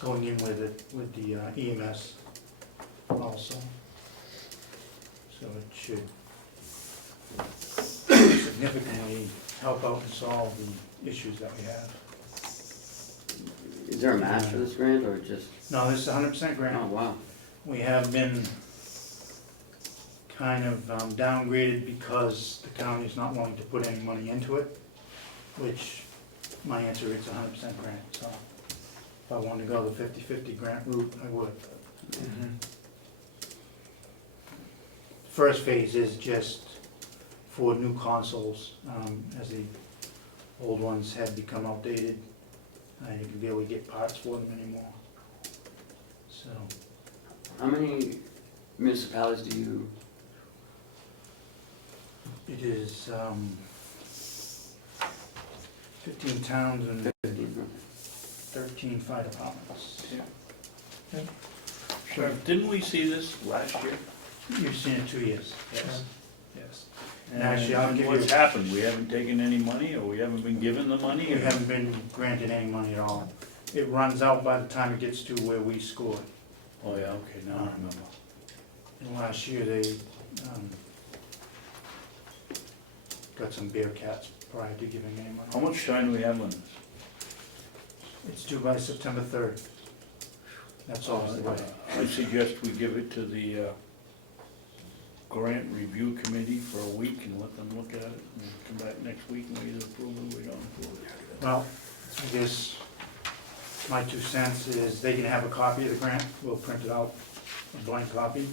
going in with it, with the EMS also. So it should significantly help out and solve the issues that we have. is there a match for this grant or just, No, this is 100% grant. oh, wow. We have been kind of downgraded because the county's not willing to put any money into it, which my answer is 100% grant, so if I wanted to go the 50-50 grant route, I would. Mhm. First phase is just for new consoles, as the old ones had become outdated. I didn't really get parts for them anymore, so. How many municipalities do you, It is 15 towns and 13 fire departments. Sheriff, didn't we see this last year? You've seen it 2 years, yes, yes. And actually, I'll And give what's you, happened? We haven't taken any money, or we haven't been given the money? we or- haven't been granted any money at all. It runs out by the time it gets to where we scored. Oh, yeah, okay, now I remember. And last year, they got some Bearcats prior to giving any How money. much time do we have on this? It's due by September 3rd. That's always the way. I suggest we give it to the grant review committee for a week and let them look at it, and come back next week and we either approve it or we don't approve it. Well, I guess my 2 cents is they can have a copy of the grant, we'll print it out, a blank copy.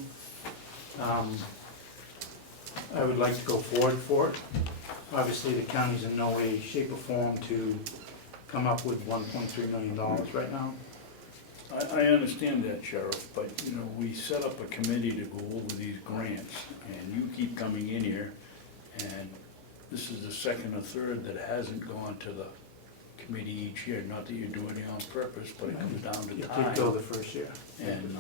I would like to go forward for it. Obviously, the county's in no way, shape, or form to come up with $1.3 million right now. I understand that, Sheriff, but, you know, we set up a committee to go over these grants, and you keep coming in here, and this is the second or third that hasn't gone to the committee each year. Not that you're doing it on purpose, but it comes down to It time. did go the first year. And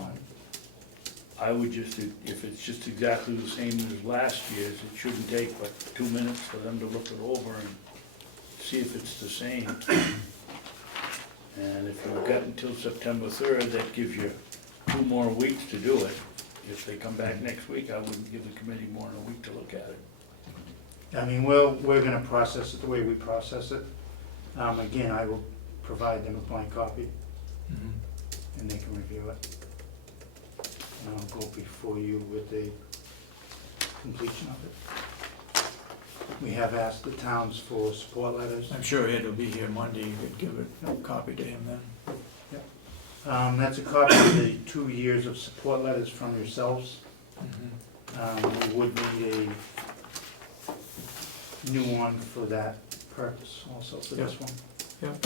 I would just, if it's just exactly the same as last year's, it shouldn't take but 2 minutes for them to look it over and see if it's the same. And if you've got until September 3rd, that gives you 2 more weeks to do it. If they come back next week, I wouldn't give the committee more than a week to look at it. I mean, we're gonna process it the way we process it. Again, I will provide them a blank copy, Mhm. and they can review it. And I'll go before you with a completion of it. We have asked the towns for support letters. I'm sure Ed will be here Monday, you could give a copy to him then. That's a copy of the 2 years of support letters from yourselves. Mhm. We would need a new one for that purpose also, for this one. Yep.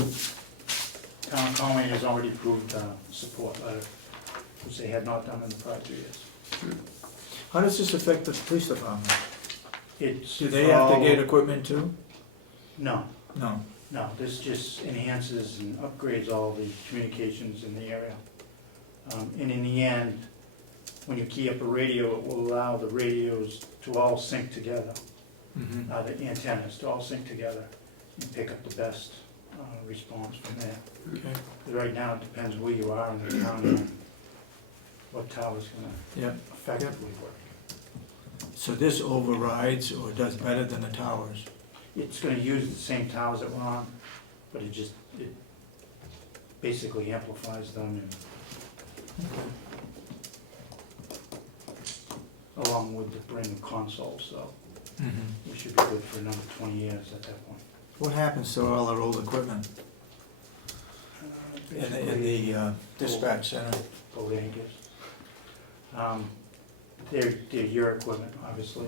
Town County has already approved support letter, which they had not done in the prior 2 years. How does this affect the police department? It's Do they have to all- get equipment too? No, No. No, this just enhances and upgrades all the communications in the area. And in the end, when you key up a radio, it will allow the radios to all sync together, the antennas to all sync together and pick up the best response from there. Okay. Right now, it depends where you are in the county and what tower's gonna Yep. effectively work. So this overrides or does better than the towers? It's gonna use the same towers that we're on, but it basically amplifies them and along with the brand new console, so we should be good for another 20 years at that point. What happens to all our old equipment in the dispatch center? Old anchors. They're your equipment, obviously.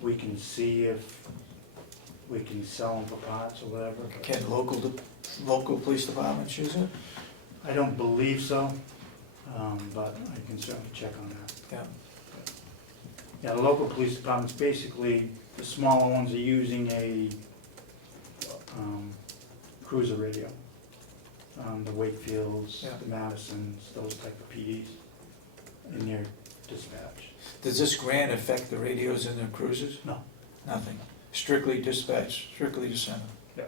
We can see if we can sell them for parts or whatever. but Can local police departments use it? I don't believe so, but I can certainly check on that. Yeah. Yeah, the local police departments, basically, the smaller ones are using a cruiser radio. The Wakefields, Yeah. the Madisons, those type of PDs in their dispatch. Does this grant affect the radios in their cruisers? No. Nothing. Strictly dispatch, strictly to center. Yeah.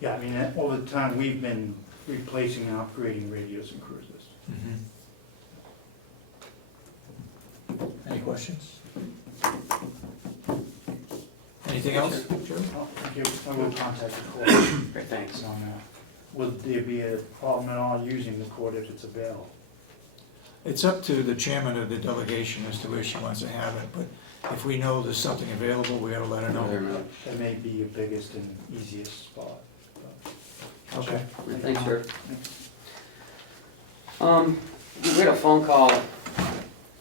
Yeah, I mean, over the time, we've been replacing and upgrading radios and cruisers. Any questions? Anything else? Joe? Oh, thank you. I will contact the court Great, thanks. on that. Would there be a problem at all using the court if it's available? It's up to the chairman of the delegation as to where she wants to have it, but if we know there's something available, we ought to let her know. That may be your biggest and easiest spot. Okay. Thanks, sir. We had a phone call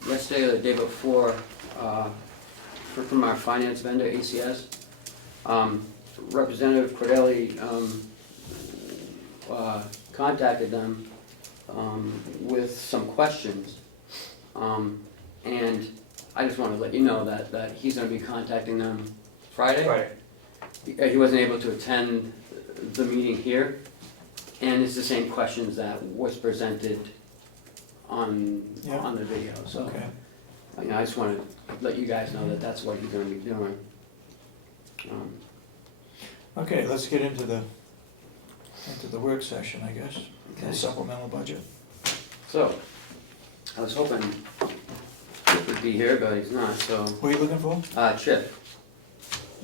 yesterday or the day before from our finance vendor, ACS. Representative Cordelli contacted them with some questions. And I just wanted to let you know that he's gonna be contacting them Friday. He wasn't able to attend the meeting here, and it's the same questions that was presented on the video, so. Okay. You know, I just wanted to let you guys know that that's what he's gonna be doing. Okay, let's get into the work session, I guess. Okay. The supplemental budget. So, I was hoping Chip would be here, but he's not, so, What are you looking for? Chip,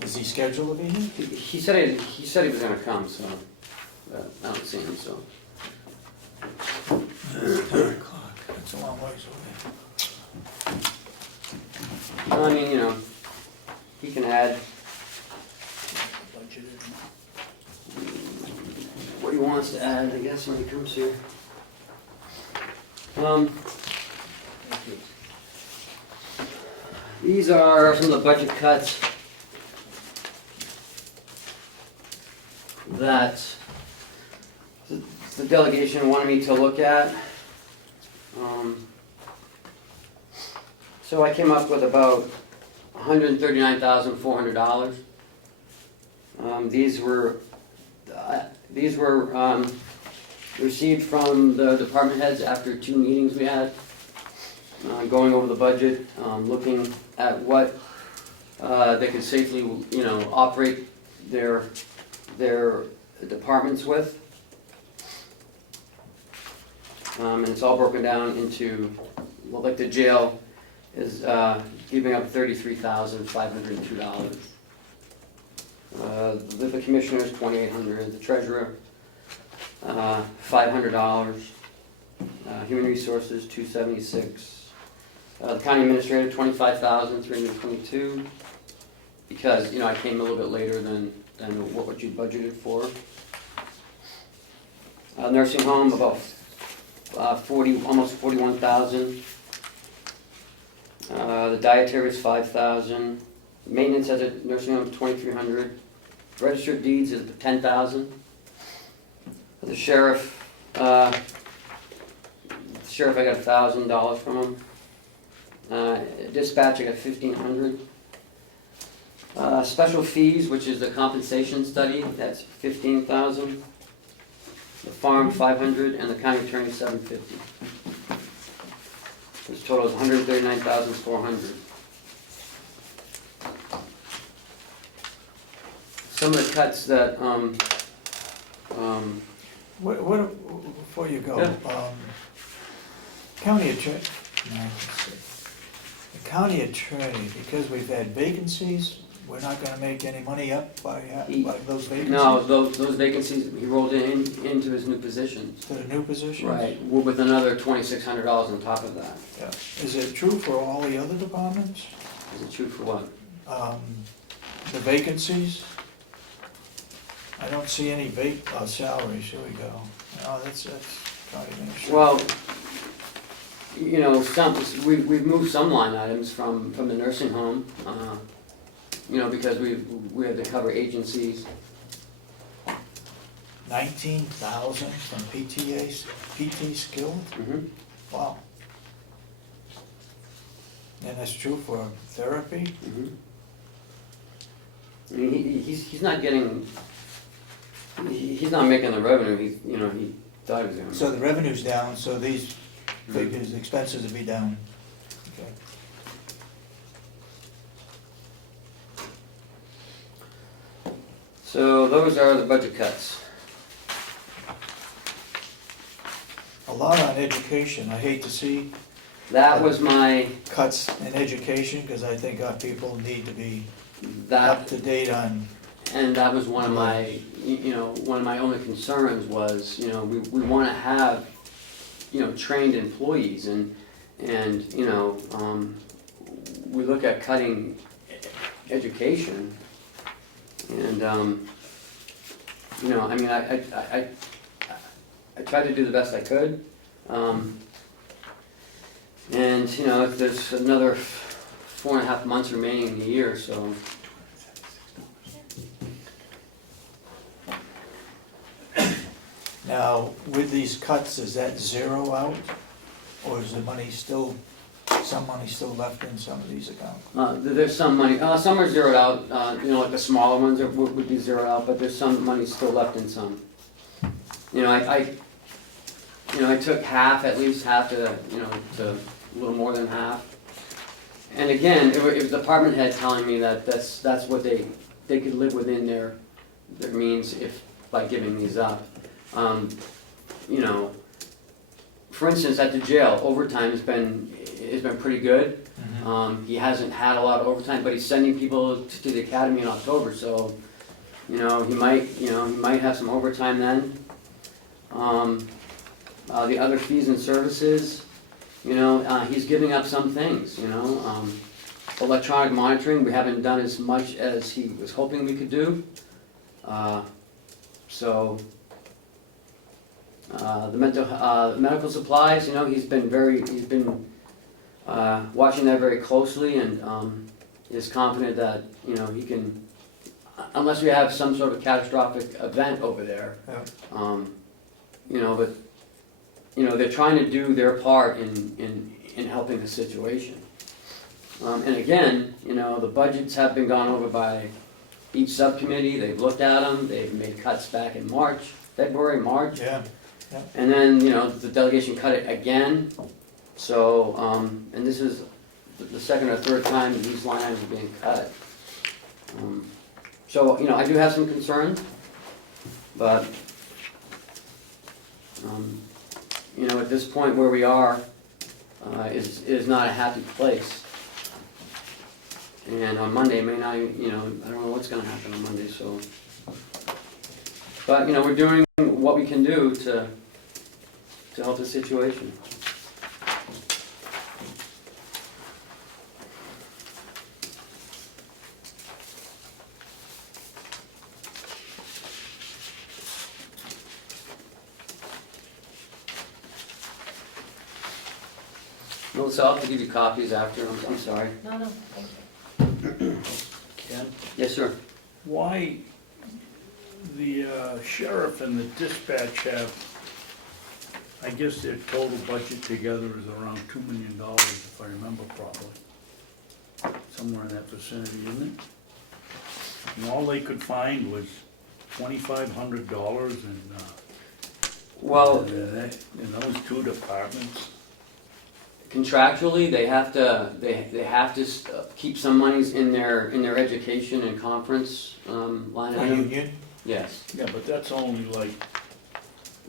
Is he scheduled to be here? he said he was gonna come, so, I don't see him, so. 10 o'clock, that's a long ways away. Well, I mean, you know, he can add what he wants to add, I guess, when he comes here. These are some of the budget cuts that the delegation wanted me to look at. So I came up with about $139,400. These were received from the department heads after 2 meetings we had, going over the budget, looking at what they could safely, you know, operate their departments with. And it's all broken down into, well, like the jail is giving up $33,502. The commissioners, $2,800. The treasurer, $500. Human resources, $276. The county administrator, $25,322. Because, you know, I came a little bit later than what you budgeted for. Nursing home, about almost 41,000. The dietary is 5,000. Maintenance as a nursing home, 2,300. Registered deeds is 10,000. The sheriff, I got $1,000 from him. Dispatch, I got 1,500. Special fees, which is the compensation study, that's 15,000. The farm, 500, and the county attorney, 750. This total is 139,400. Some of the cuts that, Before you go, Yeah. county attorney, the county attorney, because we've had vacancies, we're not gonna make any money up by those vacancies? no, those vacancies, he rolled into his new positions. To the new positions? Right, with another $2,600 on top of that. Yeah. Is it true for all the other departments? Is it true for what? The vacancies? I don't see any salaries, here we go. Oh, that's county administrator. Well, you know, we've moved some line items from the nursing home, you know, because we had to cover agencies. 19,000 from PT skilled? Mhm. Wow. And that's true for therapy? Mhm. I mean, he's not getting, he's not making the revenue, he thought he was gonna. So the revenue's down, so these figures, expenses will be down. Okay. So those are the budget cuts. A lot on education, I hate to see That was my, cuts in education, because I think our people need to be up that, to date on, and that was one of my, you know, one of my only concerns was, you know, we wanna have, you know, trained employees and, you know, we look at cutting education and, you know, I mean, I tried to do the best I could. And, you know, if there's another 4.5 months remaining in the year, so. now, with these cuts, is that zero out? Or is the money still, some money still left in some of these accounts? There's some money, some are zeroed out, you know, like the smaller ones would be zeroed out, but there's some money still left in some. You know, I took half, at least half to, you know, to a little more than half. And again, it was the department head telling me that that's what they could live within their means if, by giving these up. You know, for instance, at the jail, overtime has been pretty good. He hasn't had a lot of overtime, but he's sending people to the academy in October, so, you know, he might have some overtime then. The other fees and services, you know, he's giving up some things, you know. Electronic monitoring, we haven't done as much as he was hoping we could do. So, the medical supplies, you know, he's been watching that very closely and is confident that, you know, he can, unless we have some sort of catastrophic event over there. Yeah. You know, but, you know, they're trying to do their part in helping the situation. And again, you know, the budgets have been gone over by each subcommittee, they've looked at them, they've made cuts back in February, March. Yeah. And then, you know, the delegation cut it again, so, and this is the second or third time that these line items are being cut. So, you know, I do have some concerns, but, you know, at this point where we are, is not a happy place. And on Monday, may not, you know, I don't know what's gonna happen on Monday, so. But, you know, we're doing what we can do to help the situation. Well, so I'll have to give you copies after, I'm sorry. No, thank you. Ken, Yes, sir. why the sheriff and the dispatch have, I guess their total budget together is around $2 million, if I remember properly. Somewhere in that vicinity, isn't it? And all they could find was $2,500 Well, in those two departments. contractually, they have to, they have to keep some monies in their education and conference, line A item. union? Yes. Yeah, but that's only like,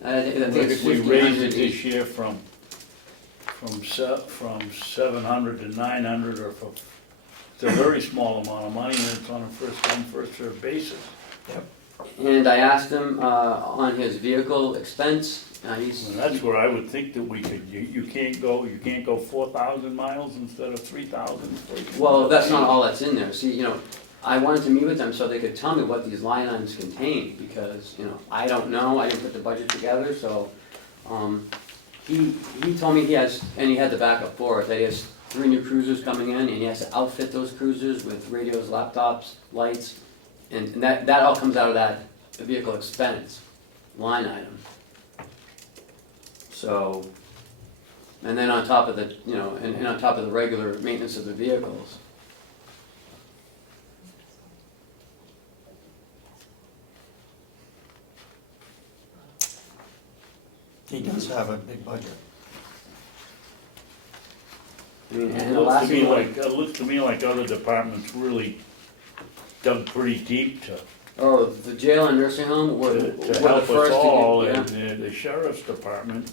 I think it's if we raise it 1,500 this each. year from 700 to 900, or from, it's a very small amount of money, and it's on a first come, first served basis. And I asked him, on his vehicle expense, he's. And that's where I would think that we could, you can't go 4,000 miles instead of 3,000. Well, that's not all that's in there. See, I wanted to meet with them so they could tell me what these line items contain, because, I don't know, I didn't put the budget together, so, he told me he has, and he had the backup for it, that he has 3 new cruisers coming in, and he has to outfit those cruisers with radios, laptops, lights, and that all comes out of that vehicle expense line item. So, and then on top of the, and on top of the regular maintenance of the vehicles. He does have a big budget. I mean, It and the last thing, looks to me like other departments really dug pretty deep to the jail and nursing home were to the help first us all, to and get, the sheriff's department,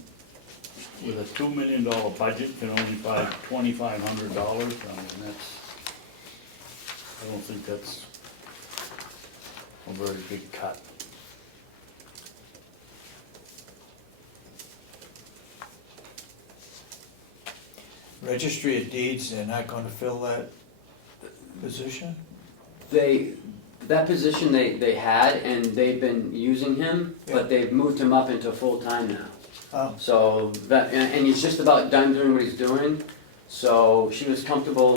with a $2 million budget, can only buy $2,500, I mean, I don't think that's a very big cut. Registry of Deeds, they're not gonna fill that position? that position they had, and they've been using him, Yeah. but they've moved him up into full-time now. Oh, So that, and he's just about done doing what he's doing, so she was comfortable,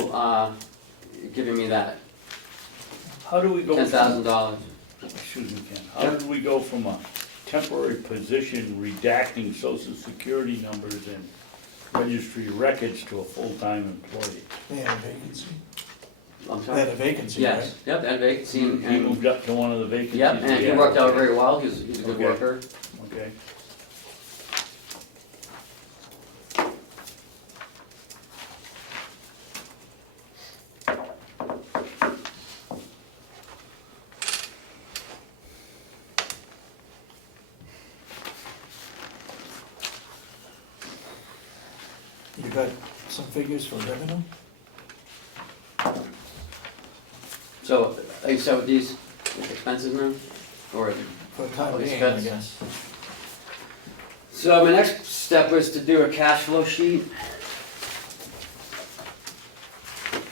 giving me that How do we go? $10,000. Excuse me, Ken, how did we go from a temporary position redacting social security numbers and registry records to a full-time employee? they had a vacancy. I'm They sorry? had a vacancy, right? Yes, yep, that vacancy, He and, moved up to one of the vacancies. yep, and we he had. worked out very well, he's a good Okay. worker. Okay. You got some figures for revenue? So, are you set with these expenses now? Or, For the time Oh, being, I expense. guess. so my next step was to do a cash flow sheet.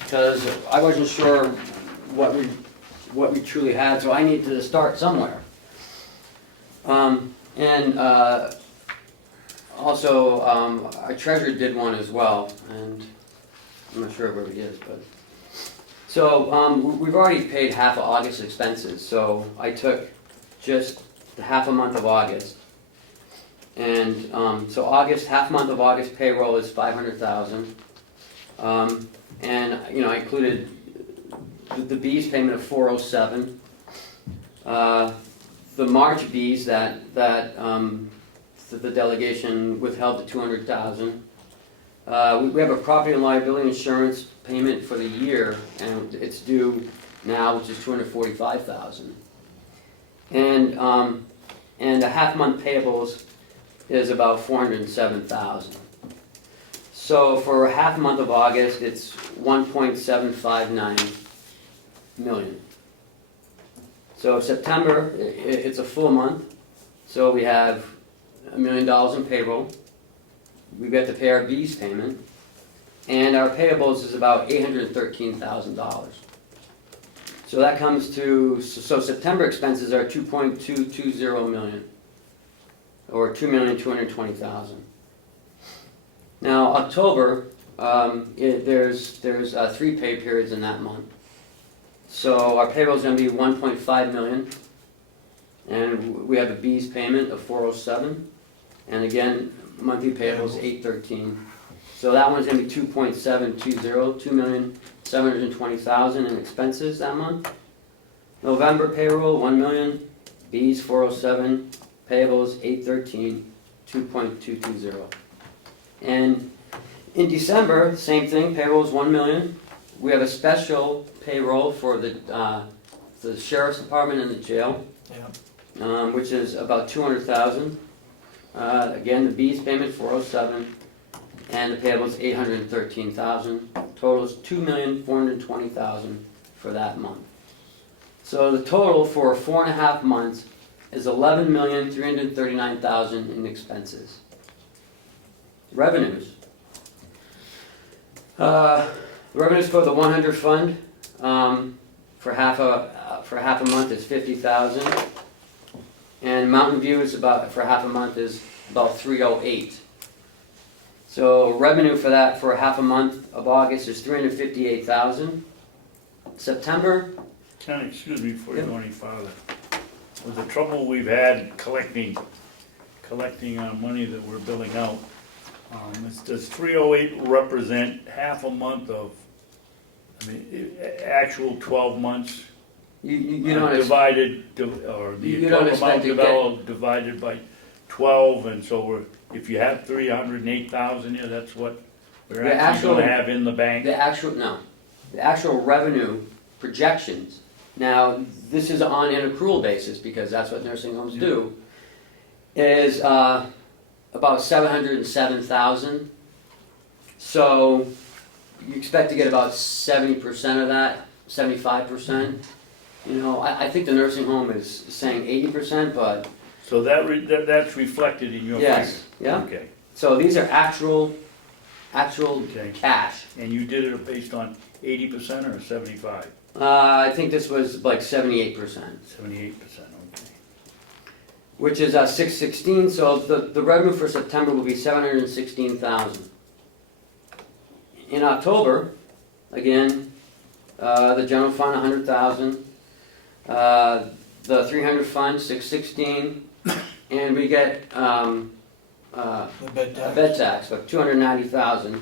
Because I wasn't sure what we truly had, so I needed to start somewhere. Also, our treasurer did one as well, and I'm not sure where he is, but. So, we've already paid half of August's expenses, so I took just the half a month of August. And, so half month of August payroll is 500,000. And, I included the B's payment of 407. The March B's that the delegation withheld the 200,000. We have a property and liability insurance payment for the year, and it's due now, which is 245,000. And the half-month payables is about 407,000. So for a half month of August, it's 1.759 million. So September, it's a full month, so we have $1 million in payroll. We got to pay our B's payment, and our payables is about $813,000. So that comes to, so September expenses are 2.220 million, or 2,220,000. Now, October, there's 3 pay periods in that month. So our payroll is going to be 1.5 million, and we have a B's payment of 407, and again, monthly payable is 813. So that one's going to be 2.720, 2,720,000 in expenses that month. November payroll, 1 million, B's 407, payables 813, 2.220. And in December, same thing, payrolls 1 million. We have a special payroll for the sheriff's department and the jail, Yeah. which is about 200,000. Again, the B's payment 407, and the payables 813,000. Total is 2,420,000 for that month. So the total for 4.5 months is 11,339,000 in expenses. Revenues. Revenues for the 100 fund for half a month is 50,000, and Mountain View is for half a month is about 308. So revenue for that for half a month of August is 358,000. September. Ken, excuse me before you go any farther. With the trouble we've had collecting money that we're billing out, does 308 represent half a month of, actual 12 months? You don't divided, or the you don't total amount expect to developed divided by 12, and so if you have 308,000 here, that's what we're The actually actual- gonna have in the bank? The actual revenue projections. Now, this is on an accrual basis because that's what nursing homes do. Is about 707,000. So you expect to get about 70% of that, 75%. You know, I think the nursing home is saying 80%, but So that's reflected in your yes, figure? yeah. Okay, So these are actual okay. cash. And you did it based on 80% or 75? I think this was like 78%, 78%, okay. which is 616. So the revenue for September will be 716,000. In October, again, the general fund 100,000, the 300 fund 616, and we get The bed a tax. bed tax of 290,000.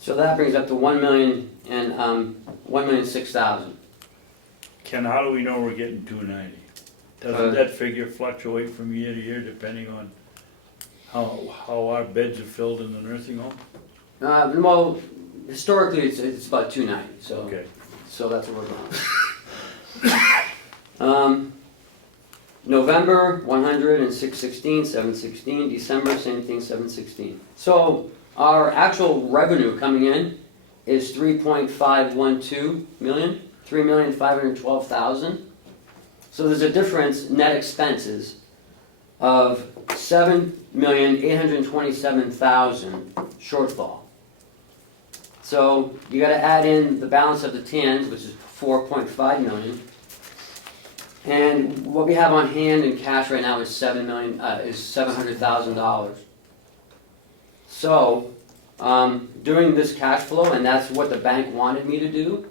So that brings up to 1,006,000. Ken, how do we know we're getting 290? Doesn't that figure fluctuate from year to year depending on how our beds are filled in the nursing home? Well, historically it's about 290. So Okay. so that's what we're going. November 100 and 616, 716. December same thing, 716. So our actual revenue coming in is 3.512 million, 3,512,000. So there's a difference net expenses of 7,827,000 shortfall. So you got to add in the balance of the TANs, which is 4.5 million. And what we have on hand in cash right now is $700,000. So doing this cash flow, and that's what the bank wanted me to do,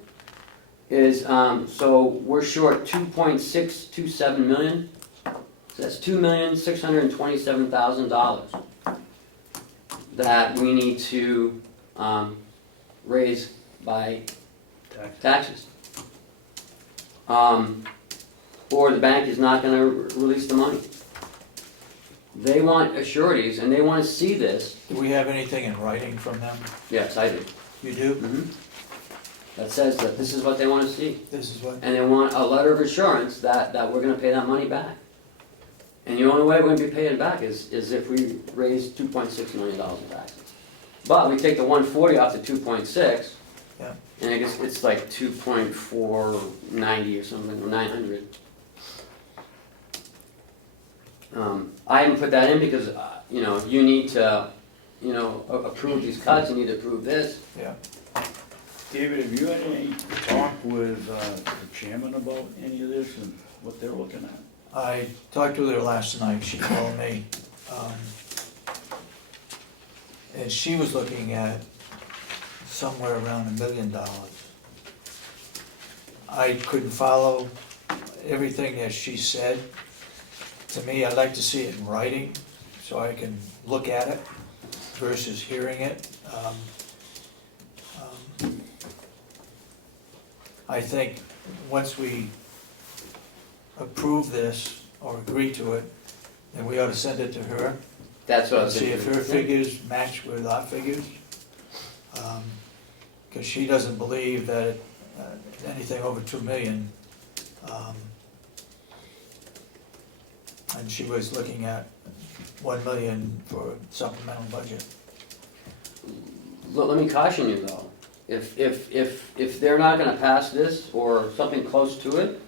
is so we're short 2.627 million. So that's $2,627,000 that we need to raise by taxes. Or the bank is not going to release the money. They want assurities, and they want to see this. Do we have anything in writing from them? Yes, I do. You do? That says that this is what they want to see. This is what? And they want a letter of assurance that we're going to pay that money back. And the only way we're going to be paying it back is if we raise $2.6 million in taxes. But we take the 140 off the 2.6, Yeah. and I guess it's like 2.490 or something, or 900. I haven't put that in because, you need to, approve these cuts, you need to approve this. Yeah. David, have you had any talk with the chairman about any of this and what they're looking at? I talked with her last night, she called me. And she was looking at somewhere around $1 million. I couldn't follow everything that she said. To me, I'd like to see it in writing so I can look at it versus hearing it. I think once we approve this or agree to it, then we ought to send it to her. That's what I And was see thinking. if her figures match with our figures. Because she doesn't believe that anything over 2 million. And she was looking at 1 million for supplemental budget. Let me caution you though, if they're not gonna pass this or something close to it,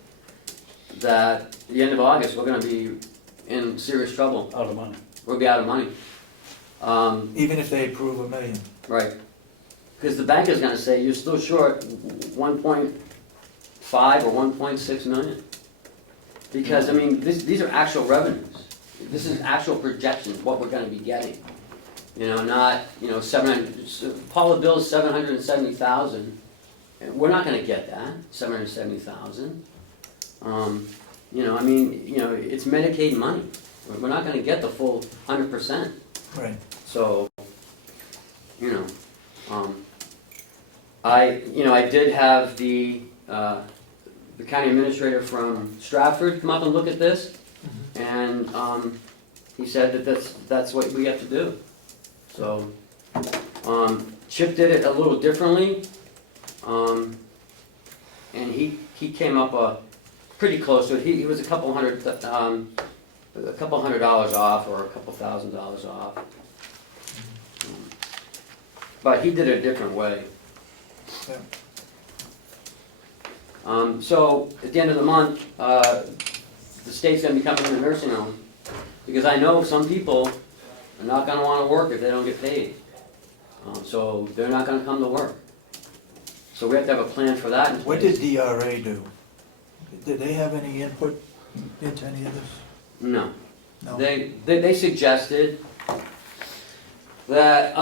that at the end of August, we're gonna be in serious trouble. Out of money. We'll be out of money. Even if they approve 1 million. Right. Because the bank is gonna say you're still short 1.5 or 1.6 million. Because, I mean, these are actual revenues. This is actual projections, what we're gonna be getting. You know, not, 700, Paula bill's 770,000. We're not gonna get that, 770,000. It's Medicaid money. We're not gonna get the full 100%. Right. So, I did have the county administrator from Stratford come up and look at this, and he said that that's what we have to do. So, Chip did it a little differently, and he came up pretty close to it. He was a couple $100 off or a couple $1,000s off. But he did it a different way. Yeah. So at the end of the month, the state's gonna be coming to the nursing home, because I know some people are not gonna wanna work if they don't get paid. So they're not gonna come to work. So we have to have a plan for that in place. What did DRA do? Did they have any input into any of this? No. No? They suggested that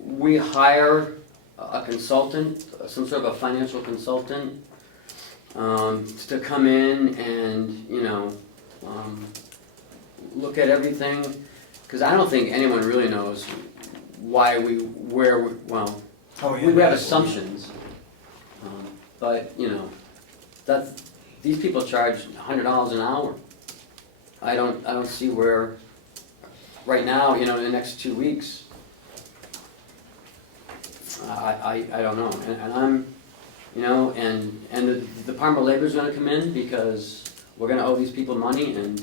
we hire a consultant, some sort of a financial consultant, to come in and, look at everything. Because I don't think anyone really knows why we have assumptions. But, these people charge $100 an hour. I don't see where, right now, in the next 2 weeks, I don't know, and I'm, and the Department of Labor's gonna come in because we're gonna owe these people money, and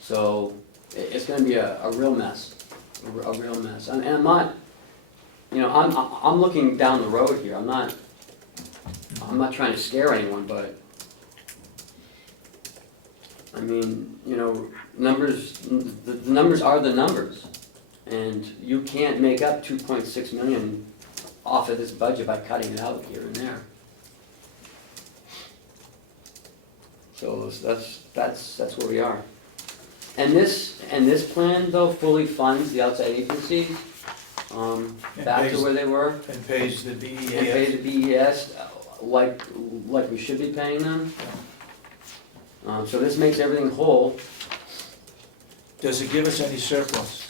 so it's gonna be a real mess, a real mess. And I'm not, I'm looking down the road here. I'm not trying to scare anyone, but I mean, numbers. The numbers are the numbers. And you can't make up 2.6 million off of this budget by cutting it out here and there. So that's where we are. And this plan though fully funds the outside agencies back to where they were, And pays the BEAS. and pay the BES like we should be paying them. So this makes everything whole. Does it give us any surplus?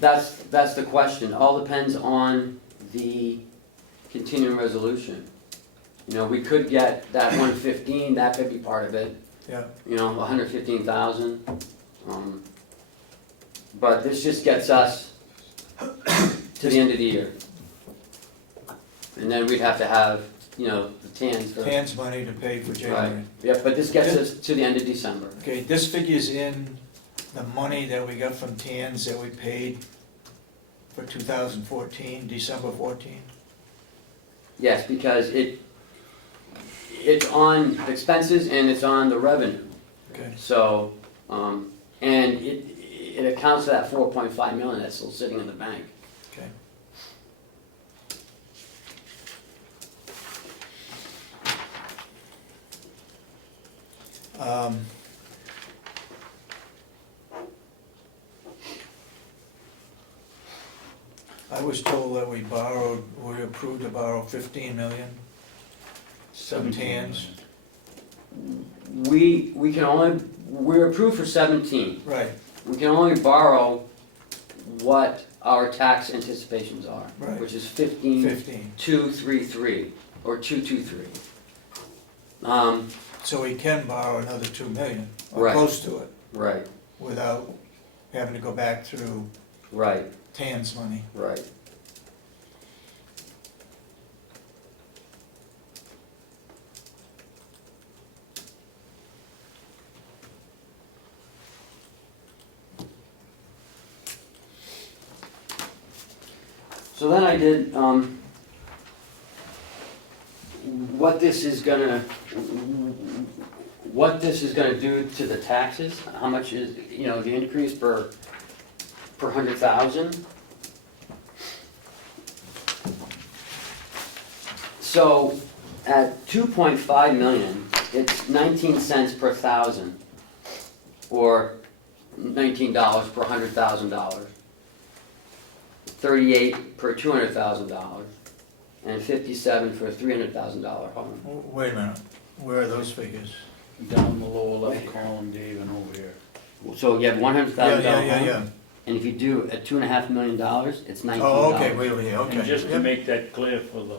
That's the question. All depends on the continuing resolution. We could get that 115, that could be part of it. Yeah. 115,000. But this just gets us to the end of the year. And then we'd have to have, the TANs for. TAN's money to pay for January. Right. Yeah, but this gets us to the end of December. Okay, this figures in the money that we got from TANs that we paid for 2014, December 14. Yes, because it's on expenses and it's on the revenue. Okay. So, and it accounts for that 4.5 million that's still sitting in the bank. Okay. I was told that we approved to borrow 15 million, some TANs. We're approved for 17. Right, We can only borrow what our tax anticipations are, Right. which is 15, 15. 233, or 223. So we can borrow another 2 million, or Right. close to it, Right, without having to go back through right, TAN's money. right. So then I did, what this is gonna do to the taxes, how much is, you know, the increase per 100,000. So at 2.5 million, it's 19 cents per thousand, or $19 per $100,000. 38 per $200,000, and 57 for a $300,000 home. Wait a minute, where are those figures? Down the lower left column, Dave, and over here. So you have $100,000 home, Yeah. and if you do at $2.5 million, it's $19. Oh, okay, wait, okay. And just to Yep. make that clear for the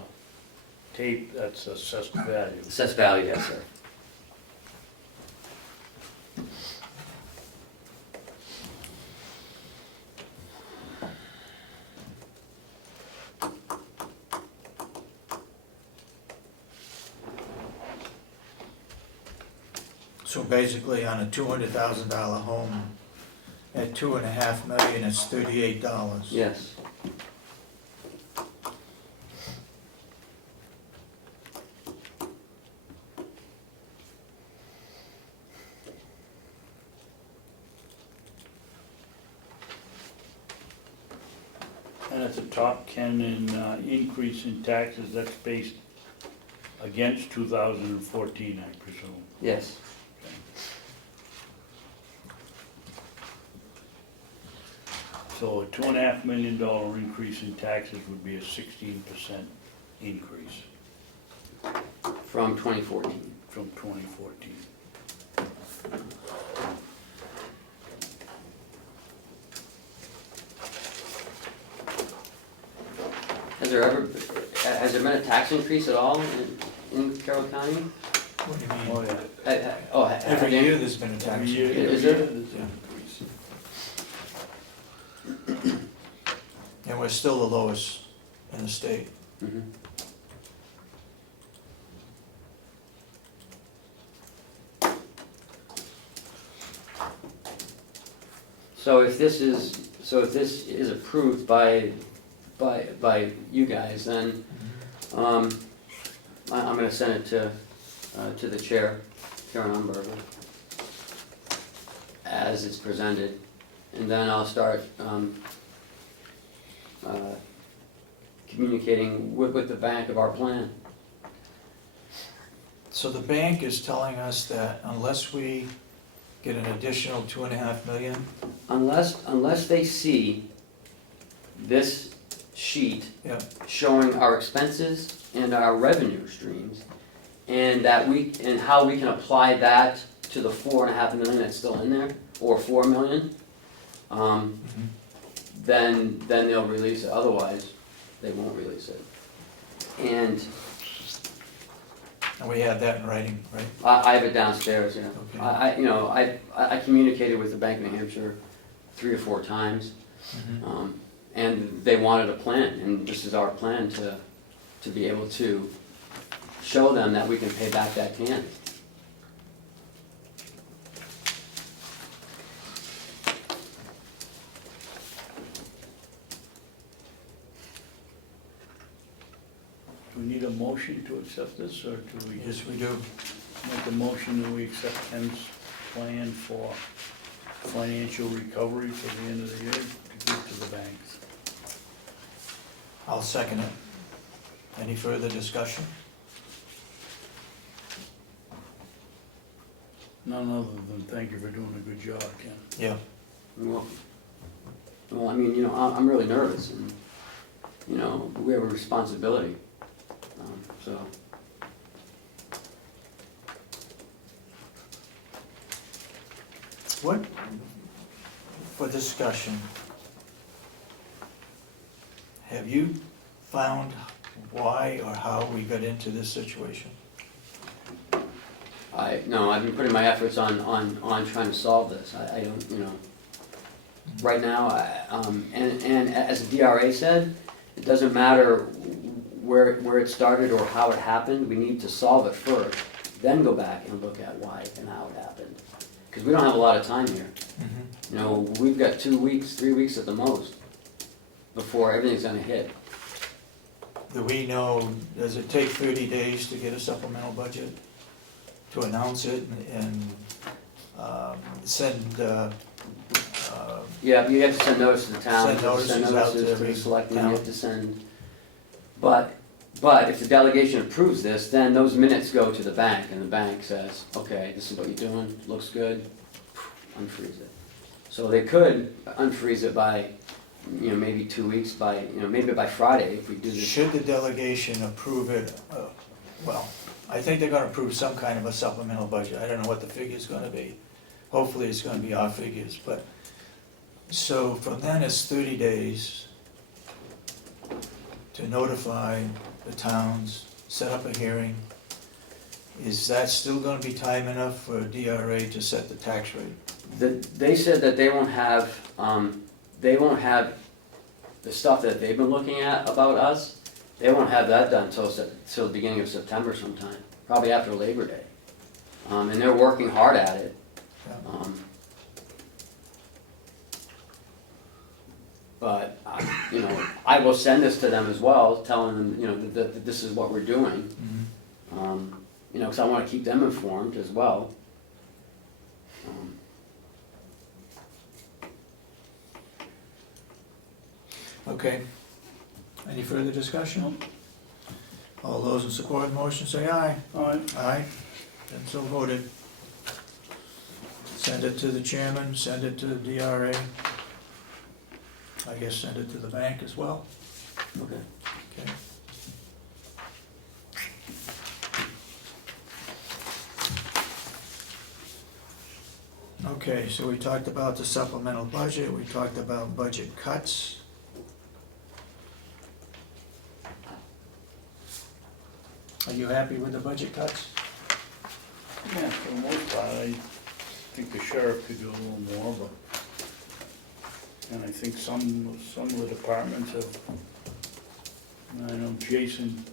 tape, that's assessed value. Assessed value, yes, sir. So basically, on a $200,000 home, at 2.5 million, it's $38. Yes. And at the top, Ken, in increase in taxes, that's based against 2014, I presume. Yes. So a $2.5 million increase in taxes would be a 16% increase From 2014. from 2014. Has there been a tax increase at all in Carroll County? What do you Oh, mean? yeah. Every year there's been a tax Every year, increase. Is there? there's an increase. And we're still the lowest in the state. Mhm. So if this is approved by you guys, then I'm gonna send it to the chair, Karen Umberger, as it's presented, and then I'll start communicating with the bank of our plan. So the bank is telling us that unless we get an additional 2.5 million, Unless they see this sheet yeah, showing our expenses and our revenue streams, and how we can apply that to the 4.5 million that's still in there, or 4 million, then they'll release it, otherwise they won't release it. And and we have that in writing, right? I have it downstairs, yeah. Okay. I communicated with the Bank of New Hampshire 3 or 4 times, and they wanted a plan, and this is our plan to be able to show them that we can pay back that TAN. Do we need a motion to accept this, or do we Yes, just we do. make a motion that we accept Ken's plan for financial recovery for the end of the year to give to the banks? I'll second it. Any further discussion? None other than thank you for doing a good job, Ken. Yeah. Well, I mean, I'm really nervous, and, we have a responsibility, so. What, for discussion, have you found why or how we got into this situation? No, I've been putting my efforts on trying to solve this. I don't, right now, and as the DRA said, it doesn't matter where it started or how it happened, we need to solve it first, then go back and look at why and how it happened. Because we don't have a lot of time here. We've got 2 weeks, 3 weeks at the most before everything's gonna hit. Do we know, does it take 30 days to get a supplemental budget? To announce it and send, Yeah, you have to send notice to the town, Send you have to notices out to to every the selectmen, you town. have to send. But if the delegation approves this, then those minutes go to the bank, and the bank says, okay, this is what you're doing, looks good, unfreeze it. So they could unfreeze it by, maybe 2 weeks, maybe by Friday, if we do this. should the delegation approve it, I think they're gonna approve some kind of a supplemental budget. I don't know what the figure's gonna be. Hopefully it's gonna be our figures, but, so from then it's 30 days to notify the towns, set up a hearing. Is that still gonna be time enough for DRA to set the tax rate? They said that they won't have the stuff that they've been looking at about us, they won't have that done till the beginning of September sometime, probably after Labor Day. And they're working hard at it. Yeah. But, I will send this to them as well, telling them, that this is what we're doing. Because I want to keep them informed as well. Okay. Any further discussion? All those in support of the motion say aye. Aye. Aye. Then so voted. Send it to the chairman, send it to the DRA. I guess send it to the bank as well. Okay. Okay. Okay, so we talked about the supplemental budget, we talked about budget cuts. Are you happy with the budget cuts? Yeah, for the most part, I think the sheriff could do a little more, but, and I think some of the departments have, I know Jason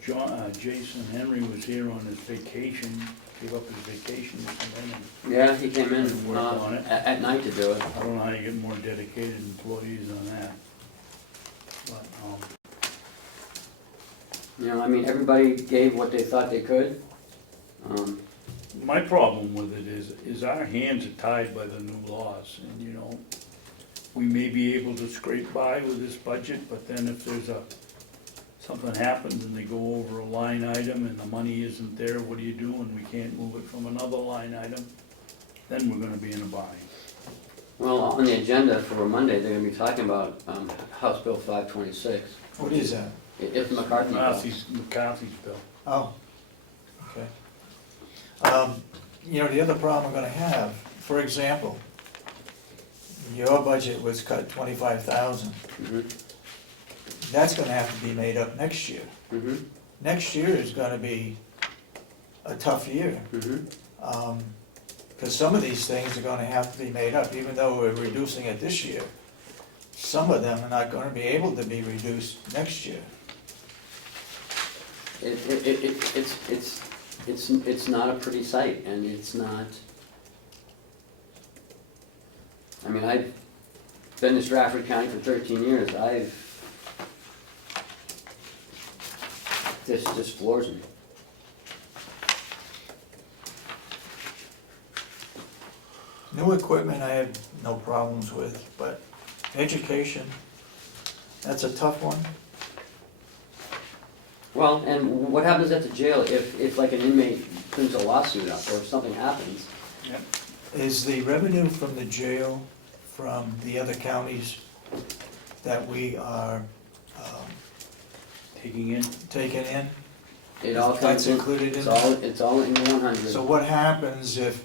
Henry was here on his vacation, gave up his vacation to come in, and Yeah, he came in Work on it. at night to do it. I don't know how you get more dedicated employees on that. But, Everybody gave what they thought they could. my problem with it is our hands are tied by the new laws, and we may be able to scrape by with this budget, but then if there's something happens and they go over a line item and the money isn't there, what do you do when we can't move it from another line item? Then we're gonna be in a bind. Well, on the agenda for Monday, they're gonna be talking about House Bill 526. What is that? It's the McCarthy bill. McCarthy's bill. Oh, okay. The other problem we're gonna have, for example, your budget was cut 25,000. Mhm, That's gonna have to be made up next year. mhm, Next year is gonna be a tough year. mhm. Because some of these things are gonna have to be made up, even though we're reducing it this year. Some of them are not gonna be able to be reduced next year. It's not a pretty sight, and it's not. I've been in Stratford County for 13 years. This just floors me. New equipment I have no problems with, but education, that's a tough one. Well, and what happens at the jail if like an inmate brings a lawsuit up, or if something happens? Is the revenue from the jail from the other counties that we are Taking in, taking in? It all That's comes in, included in it's all in the 100. So what happens if,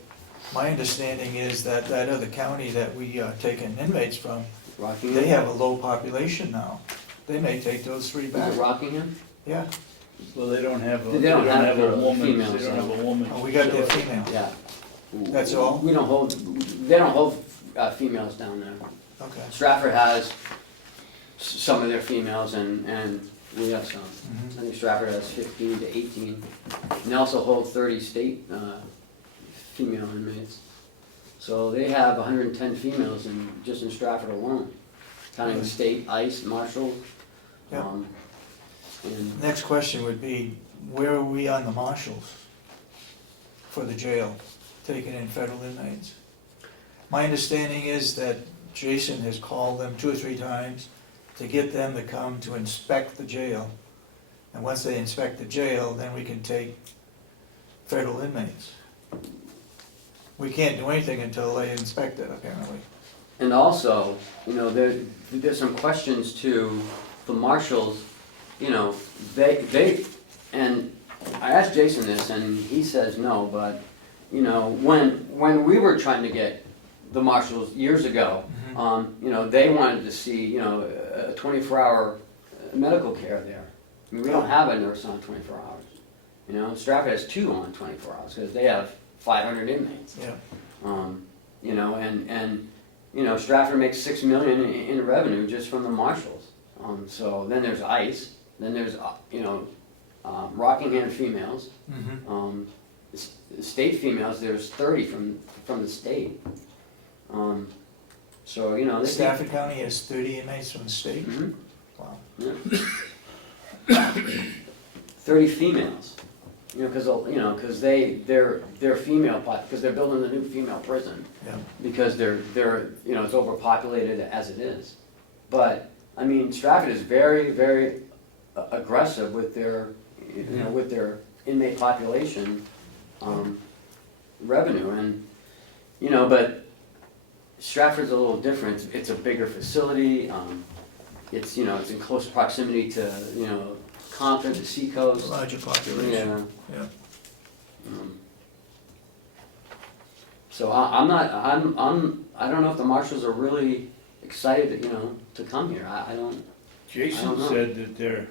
my understanding is that other county that we are taking inmates from, Rockingham? they have a low population now. They may take those 3 Is back. it Rockingham? Yeah, Well, they don't have a, They they don't don't have have a the woman, females, they don't have a woman. Oh, we got their female. Yeah. That's all? We don't hold, they don't hold females down there. Okay. Stratford has some of their females and we have some. Mhm. I think Stratford has 15 to 18. And they also hold 30 state female inmates. So they have 110 females just in Stratford alone, counting the state, ICE, Marshall. Yeah. And Next question would be, where are we on the marshals for the jail, taking in federal inmates? My understanding is that Jason has called them 2 or 3 times to get them to come to inspect the jail. And once they inspect the jail, then we can take federal inmates. We can't do anything until they inspect it, apparently. And also, there's some questions to the marshals, and I asked Jason this and he says no, but, when we were trying to get the marshals years ago, they wanted to see, a 24-hour medical care there. I mean, we don't have a nurse on 24 hours. Stratford has 2 on 24 hours because they have 500 inmates. Yeah. Stratford makes $6 million in revenue just from the marshals. So then there's ICE, then there's, Rockingham females, Mhm. state females, there's 30 from the state. They Stafford County has 30 inmates from the state? Mhm. Wow. Yeah. 30 females, because they're female, because they're building the new female prison, Yeah. because they're it's overpopulated as it is. But, I mean, Stratford is very, very aggressive with their, with their inmate population, revenue, and, but Stratford's a little different, it's a bigger facility, it's in close proximity to, Compton, the seacoast. Larger population. Yeah. So I don't know if the marshals are really excited, to come here, I don't. Jason know. said that they're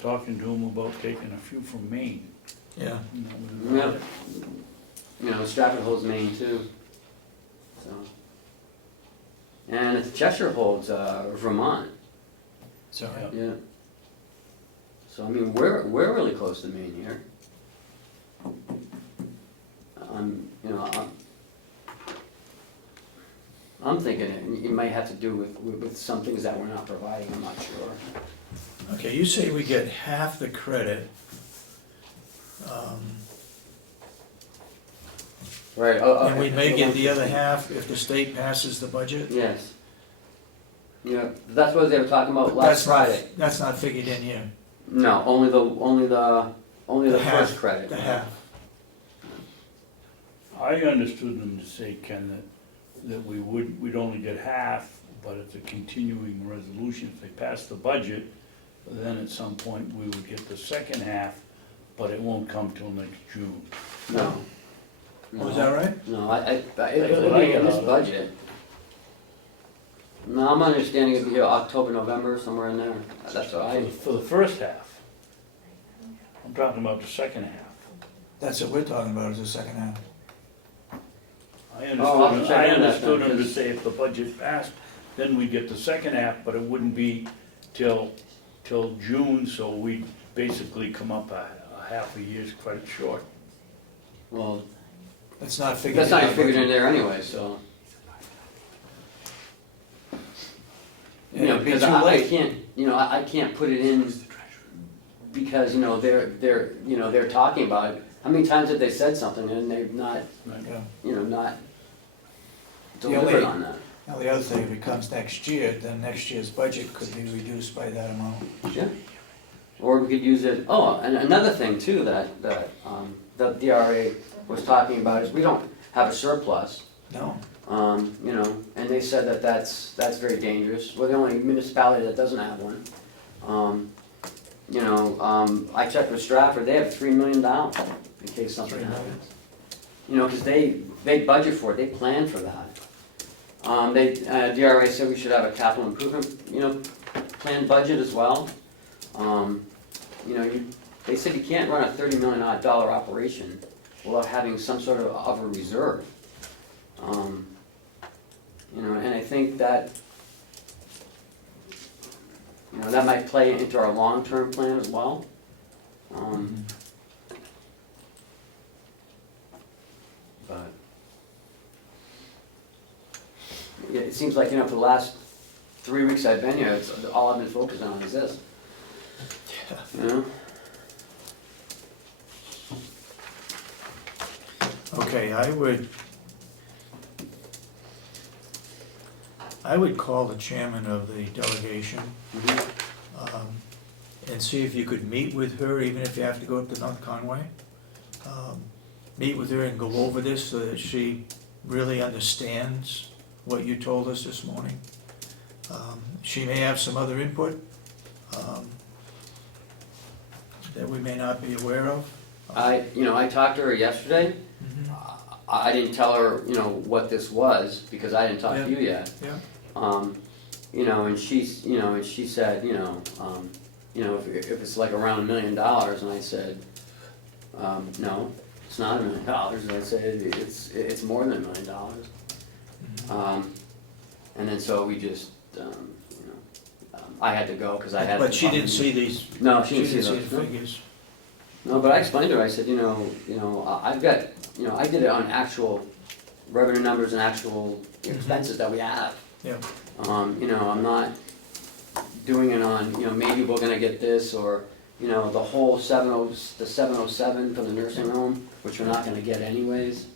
talking to him about taking a few from Maine. Yeah. Yeah. Stratford holds Maine too, so. And Cheshire holds, Vermont, Sorry. yeah. So, I mean, we're really close to Maine here. I'm thinking it might have to do with some things that we're not providing, I'm not sure. Okay, you say we get half the credit. Right, And we may get the other half if the state passes the budget? Yes. Yeah, that's what they were talking about last That's not- Friday. That's not figured in here, No, only the The half, first credit. the half. I understood them to say, Ken, that we'd only get half, but it's a continuing resolution. If they pass the budget, then at some point we would get the second half, but it won't come till next June. No. Oh, is that right? No, it That's would what I be in got this out of it. budget. No, I'm understanding it'd be here October, November, somewhere in there. That's what For the first half. I'm talking about the second half. That's what we're talking about, is the second half. I I'll have to understood, check I on that understood then, him to 'cause- say if the budget passed, then we'd get the second half, but it wouldn't be till June, so we'd basically come up a half a year's credit short. well, That's not figured in. that's not our even figured in budget. there anyway, so. And it'd be Because too I late. can't, I can't put it in because, they're talking about it. How many times have they said something and they've not, Yeah. not The delivered only- on that? Now, the other thing, if it comes next year, then next year's budget could be reduced by that amount. Yeah. Or we could use it, and another thing too that the DRA was talking about is we don't have a surplus. No? And they said that that's very dangerous. We're the only municipality that doesn't have one. I checked with Stratford, they have $3 million in case something 3 million. happens. Because they budget for it, they plan for that. DRA said we should have a capital improvement, planned budget as well. you know, they said you can't run a $30 million operation without having some sort of a reserve. You know, and I think that, you know, that might play into our long-term plan as well. But yeah, it seems like, you know, for the last 3 weeks I've been here, it's all I've been focused on is this. You know? Okay, I would call the chairman of the delegation and see if you could meet with her, even if you have to go up to North Conway. Meet with her and go over this so that she really understands what you told us this morning. She may have some other input that we may not be aware of. You know, I talked to her yesterday. I didn't tell her, you know, what this was because I didn't talk to you yet. Yeah. You know, and she said, you know, if it's like around $1 million, and I said, no, it's not $1 million. And I said it's more than $1 million. And then so we just, you know, I had to go because I had. But she didn't see these. No, she didn't see the those figures. No, but I explained to her. I said, you know, I've got, you know, I did it on actual revenue numbers and actual expenses that we have. Yeah. You know, I'm not doing it on, you know, maybe we're gonna get this, or, you know, the whole the 707 for the nursing home, which we're not gonna get anyways.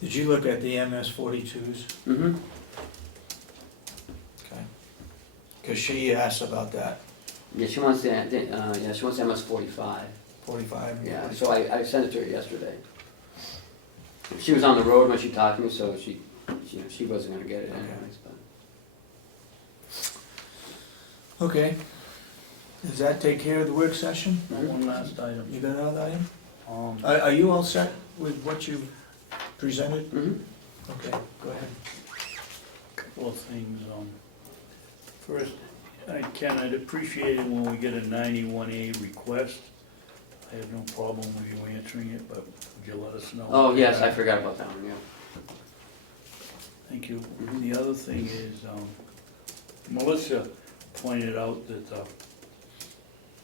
Did you look at the MS-42s? Mm-hmm. Okay. Because she asked about that. Yeah, she wants the MS-45. 45? Yeah, so I sent it to her yesterday. She was on the road when she talked to me, so she wasn't gonna get it anyways, but. Okay. Does that take care of the work session? One last item. You got another item? Um, Are you all set with what you presented? Mm-hmm. Okay, go ahead. Couple of things, first, Ken, I'd appreciate it when we get a 91A request. I have no problem with you answering it, but would you let us know? Oh, yes, I forgot about that one, yeah. Thank you. The other thing is, Melissa pointed out that the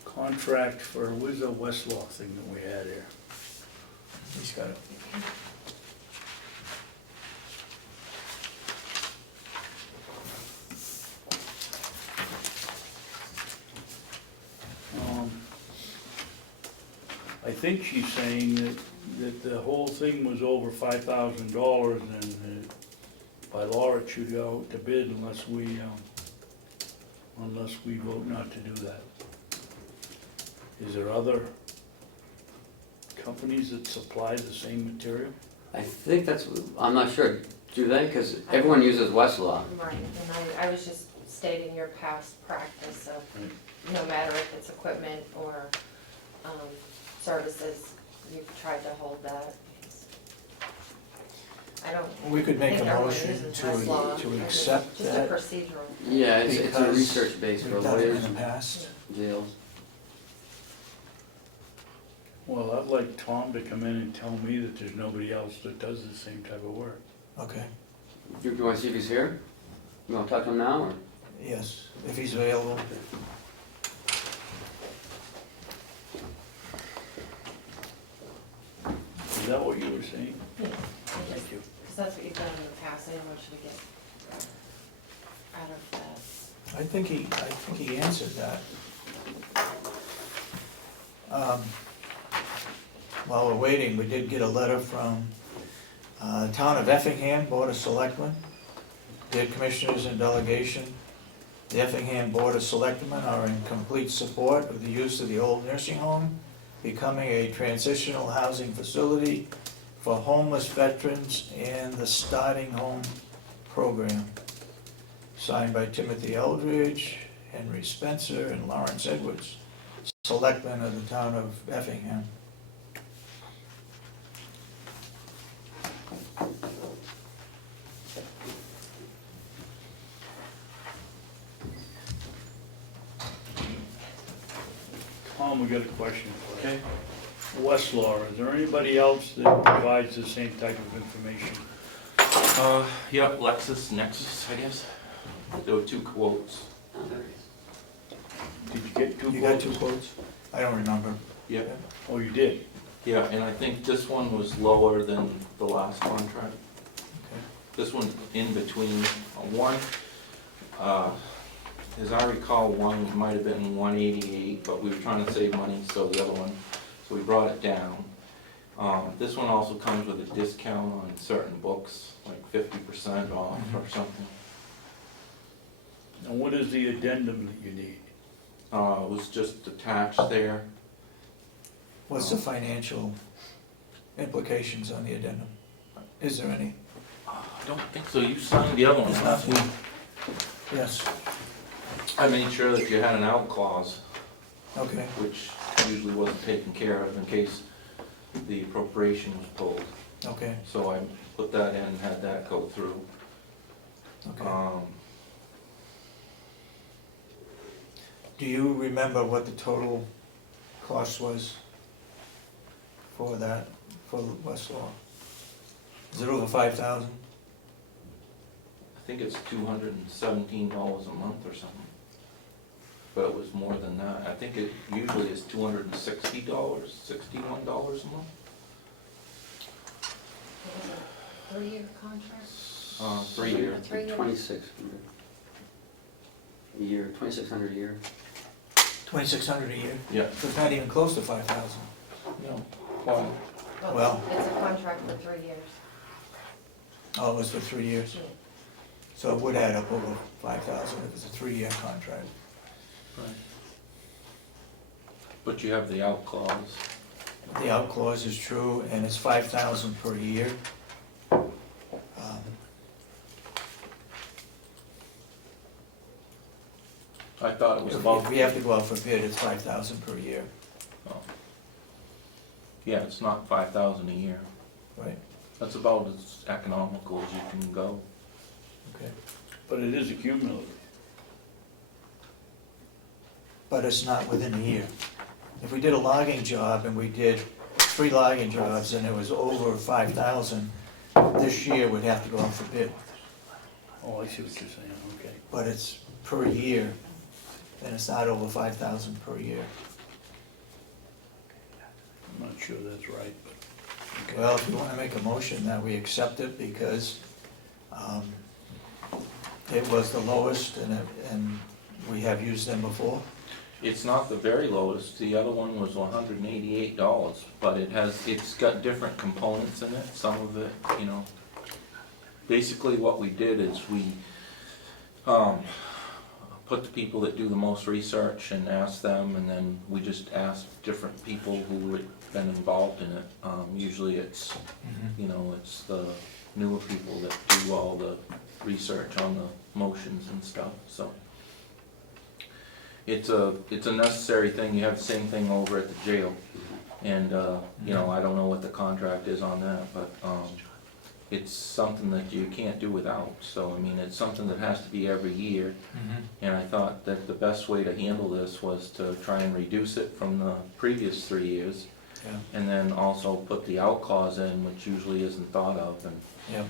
contract for, where's the Westlaw thing that we had here? He's got it. I think she's saying that the whole thing was over $5,000 and by law it should go out to bid unless we vote not to do that. Is there other companies that supply the same material? I think I'm not sure, do they? Because everyone uses Westlaw. Right, and I was just stating your past practice of no matter if it's equipment or services, you've tried to hold that. I don't We could make think a everyone motion uses Westlaw. to accept Just a that. procedural. Yeah, it's a Because research base for We've done it lawyers, in the past. jails. Well, I'd like Tom to come in and tell me that there's nobody else that does the same type of work. Okay, You want to see if he's here? You want to talk to him now, or? yes, if he's available. Is that what you were saying? Yeah, Thank you. because that's what you've done in the past, I didn't want you to get out of that. I think he answered that. While we're waiting, we did get a letter from Town of Effingham Board of Selectmen, their commissioners and delegation. The Effingham Board of Selectmen are in complete support of the use of the old nursing home becoming a transitional housing facility for homeless veterans and the Starting Home Program. Signed by Timothy Eldridge, Henry Spencer, and Lawrence Edwards, selectmen of the town of Effingham. Tom, we got a question for you. Okay. Westlaw, is there anybody else that provides the same type of information? Yeah, LexisNexis, I guess. There were 2 quotes. Did you get 2 You quotes? got 2 quotes? I don't remember. Yeah. Oh, you did? Yeah, and I think this one was lower than the last contract. Okay. This one's in between. One, as I recall, one might have been 188, but we were trying to save money, so the other one, so we brought it down. This one also comes with a discount on certain books, like 50% off or something. And what is the addendum that you need? It was just attached there. What's the financial implications on the addendum? Is there any? I don't think so. You signed the other one There's last nothing. week. Yes, I made sure that you had an out clause, okay, which usually wasn't taken care of in case the appropriation was pulled. okay, So I put that in and had that go through. okay. Do you remember what the total cost was for that, for Westlaw? Is it over 5,000? I think it's $217 a month or something. But it was more than that. I think it usually is $260, $61 a month. It was a 3-year contract? 3 years. 3 years? 2,600 a year, 2,600 a year. 2,600 a year? Yeah. So it's not even close to 5,000. No. Wow. Well- It's a contract for 3 years. Oh, it was for 3 years? Yeah. So it would add up over 5,000 if it's a 3-year contract. Right. But you have the out clause. The out clause is true, and it's 5,000 per year. I thought it was If about. we have to go out for bid, it's 5,000 per year, Oh. Yeah, it's not 5,000 a year. right? That's about as economical as you can go. Okay. But it is a cumulative. But it's not within a year. If we did a logging job and we did 3 logging jobs and it was over 5,000, this year we'd have to go out for bid. Oh, I see what you're saying, okay. But it's per year, and it's not over 5,000 per year. I'm not sure that's right, but. okay. Well, if you want to make a motion that we accept it because it was the lowest and we have used them before. It's not the very lowest, the other one was $188, but it's got different components in it, some of it, you know. Basically what we did is we put the people that do the most research and asked them, and then we just asked different people who had been involved in it. Usually it's, you know, it's the newer people that do all the research on the motions and stuff, so. It's a necessary thing. You have the same thing over at the jail. And, you know, I don't know what the contract is on that, but, it's something that you can't do without. So, I mean, it's something that has to be every year. And I thought that the best way to handle this was to try and reduce it from the previous 3 years. Yeah, And then also put the out clause in, which usually isn't thought of. And yeah,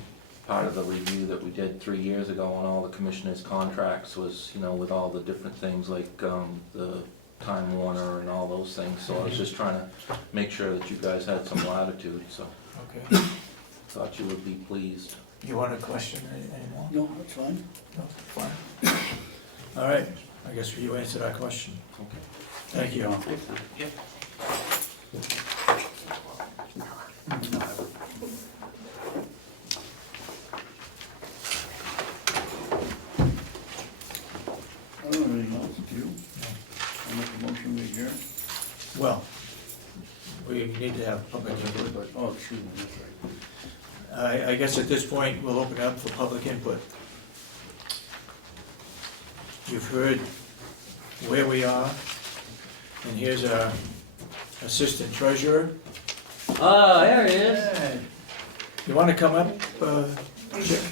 part of the review that we did 3 years ago on all the commissioners' contracts was, you know, with all the different things like the Time Warner and all those things. So I was just trying to make sure that you guys had some latitude, so okay. thought you would be pleased. You want to question anymore? No, that's fine. No, fine. All right, I guess you answered our question. Okay. Thank you. Thanks, Tom. I don't have anything else, do you? I'll make a motion to adjourn. Well, we need to have public input. Oh, excuse me, that's right. I guess at this point, we'll open it up for public input. You've heard where we are, and here's our assistant treasurer. Ah, there he is. Hey, you want to come up, Chip?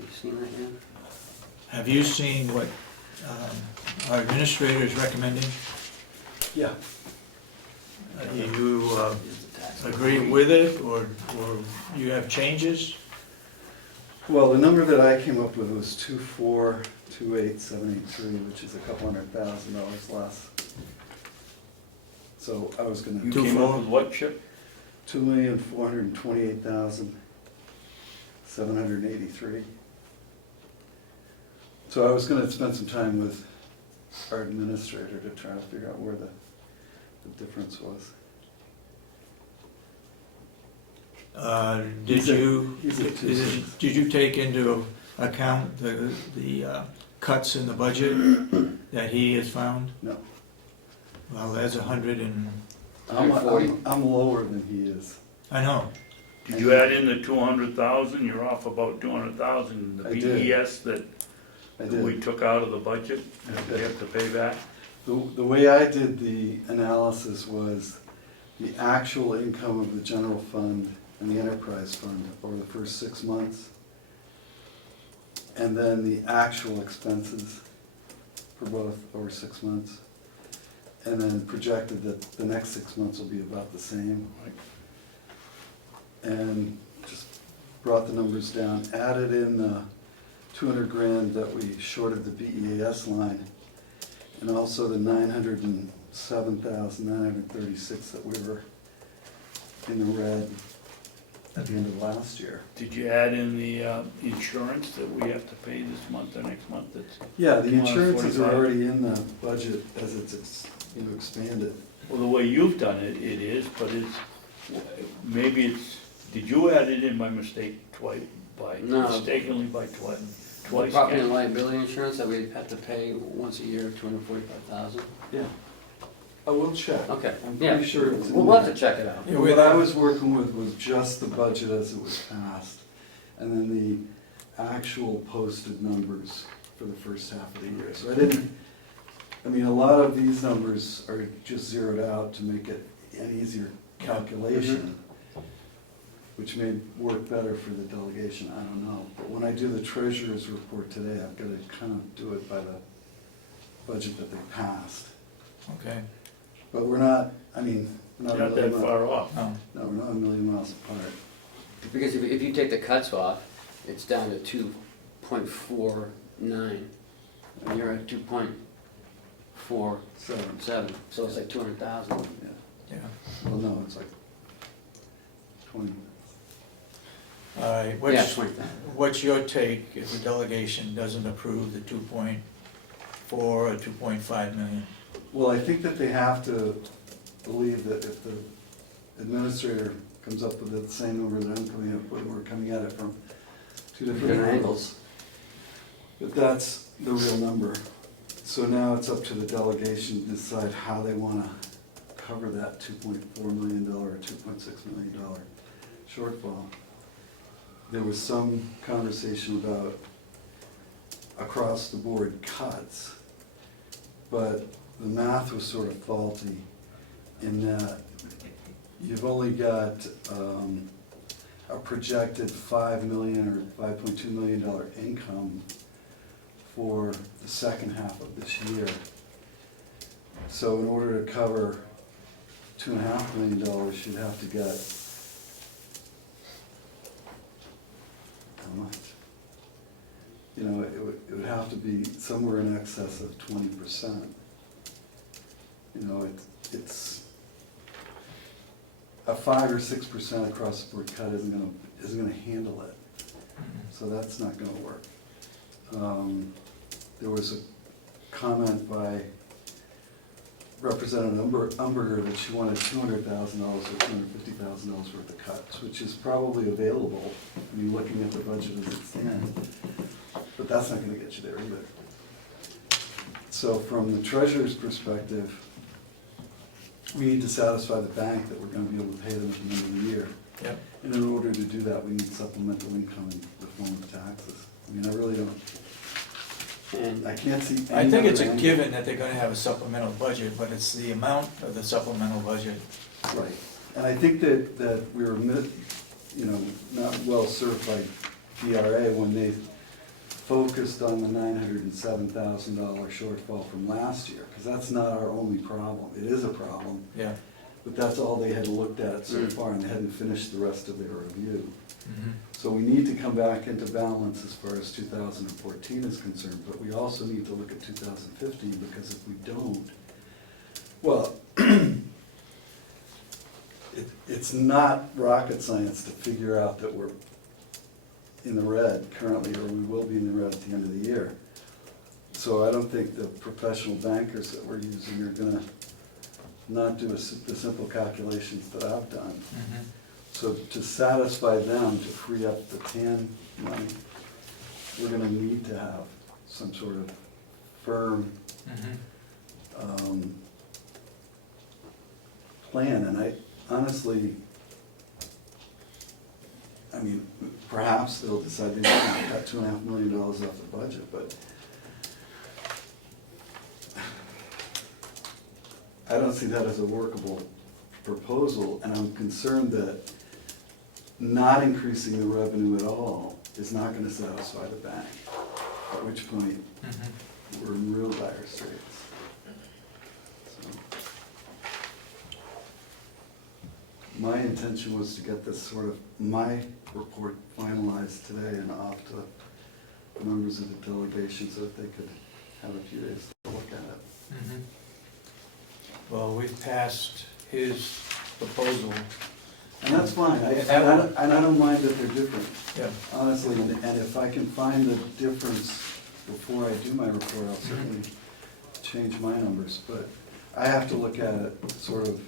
You seen that yet? Have you seen what our administrator is recommending? Yeah. Do you agree with it, or you have changes? Well, the number that I came up with was 2,428,783, which is a couple $100,000 less. So I was gonna. You came up with what, Chip? 2,428,783. So I was gonna spend some time with our administrator to try to figure out where the difference was. Did you, he's a two-six. did you take into account the cuts in the budget that he has found? No, Well, that's 100 and, I'm 140. I'm lower than he is. I know. Did you add in the 200,000? You're off about 200,000, the I did. BES that I we did. took out of the budget, and we have to pay back? The way I did the analysis was the actual income of the general fund and the enterprise fund over the first 6 months, and then the actual expenses for both over 6 months, and then projected that the next 6 months will be about the same. And just brought the numbers down, added in the 200 grand that we shorted the BEAS line, and also the 907,936 that we were in the red at the end of last year. Did you add in the insurance that we have to pay this month or next month? That's, Yeah, the Come on, insurances are 45. already in the budget as it's expanded. well, the way you've done it, it is, but it's, maybe it's, did you add it in by mistake No. mistakenly by twice? Property and Ken? liability insurance that we have to pay once a year, 245,000. Yeah. I will check. Okay, I'm yeah. pretty sure it's in We'll have there. to check it out. Yeah, What I was working with was just the budget as it was passed, and then the actual posted numbers for the first half of the year. So I mean, a lot of these numbers are just zeroed out to make it an easier calculation, which may work better for the delegation, I don't know. But when I do the treasurer's report today, I've got to kind of do it by the budget that they passed. Okay. But we're not, I mean, we're not Not really that far off. No. No, we're not a million miles apart. Because if you take the cuts off, it's down to 2.49, and you're at 2.47, So, so it's like 200,000. yeah, Yeah. well, no, it's like 20. All right, Yeah, what's, 20,000. what's your take if the delegation doesn't approve the 2.4 or 2.5 million? Well, I think that they have to believe that if the administrator comes up with the same number that I'm coming up with, we're coming at it from two different Different angles. But that's the real number. So now it's up to the delegation to decide how they want to cover that $2.4 million or $2.6 million shortfall. There was some conversation about across the board cuts, but the math was sort of faulty in that you've only got a projected $5 million or $5.2 million income for the second half of this year. So in order to cover $2.5 million, you'd have to get how much? You know, it would have to be somewhere in excess of 20%. You know, it's a 5 or 6% across the board cut isn't gonna handle it. So that's not gonna work. There was a comment by Representative Umberger that she wanted $200,000 or $250,000 worth of cuts, which is probably available when you're looking at the budget as it stands. But that's not gonna get you there either. So from the treasurer's perspective, we need to satisfy the bank that we're gonna be able to pay them at the end of the year. Yep. And in order to do that, we need supplemental income in the form of taxes. I mean, I really don't, And I can't see any I think it's other a angle. given that they're gonna have a supplemental budget, but it's the amount of the supplemental budget. Right, and I think that we were, not well served by DRA when they focused on the $907,000 shortfall from last year, because that's not our only problem. It is a problem, Yeah. but that's all they had looked at so far, and they hadn't finished the rest of their review. Mhm. So we need to come back into balance as far as 2014 is concerned, but we also need to look at 2015, because if we don't, well, it's not rocket science to figure out that we're in the red currently, or we will be in the red at the end of the year. So I don't think the professional bankers that we're using are gonna not do the simple calculations that I've done. Mhm. So to satisfy them, to free up the TAN money, we're gonna need to have some sort of firm Mhm. plan, and I honestly, I mean, perhaps they'll decide they want to cut $2.5 million off the budget, but I don't see that as a workable proposal, and I'm concerned that not increasing the revenue at all is not gonna satisfy the bank, at which point Mhm. we're in real dire straits. So, my intention was to get this sort of, my report finalized today and off to the members of the delegation so that they could have a few days to look at it. Mhm. Well, we've passed his proposal. And that's fine, and I don't mind that they're different, Yeah. honestly, and if I can find the difference before I do my report, I'll certainly change my numbers, but I have to look at it sort of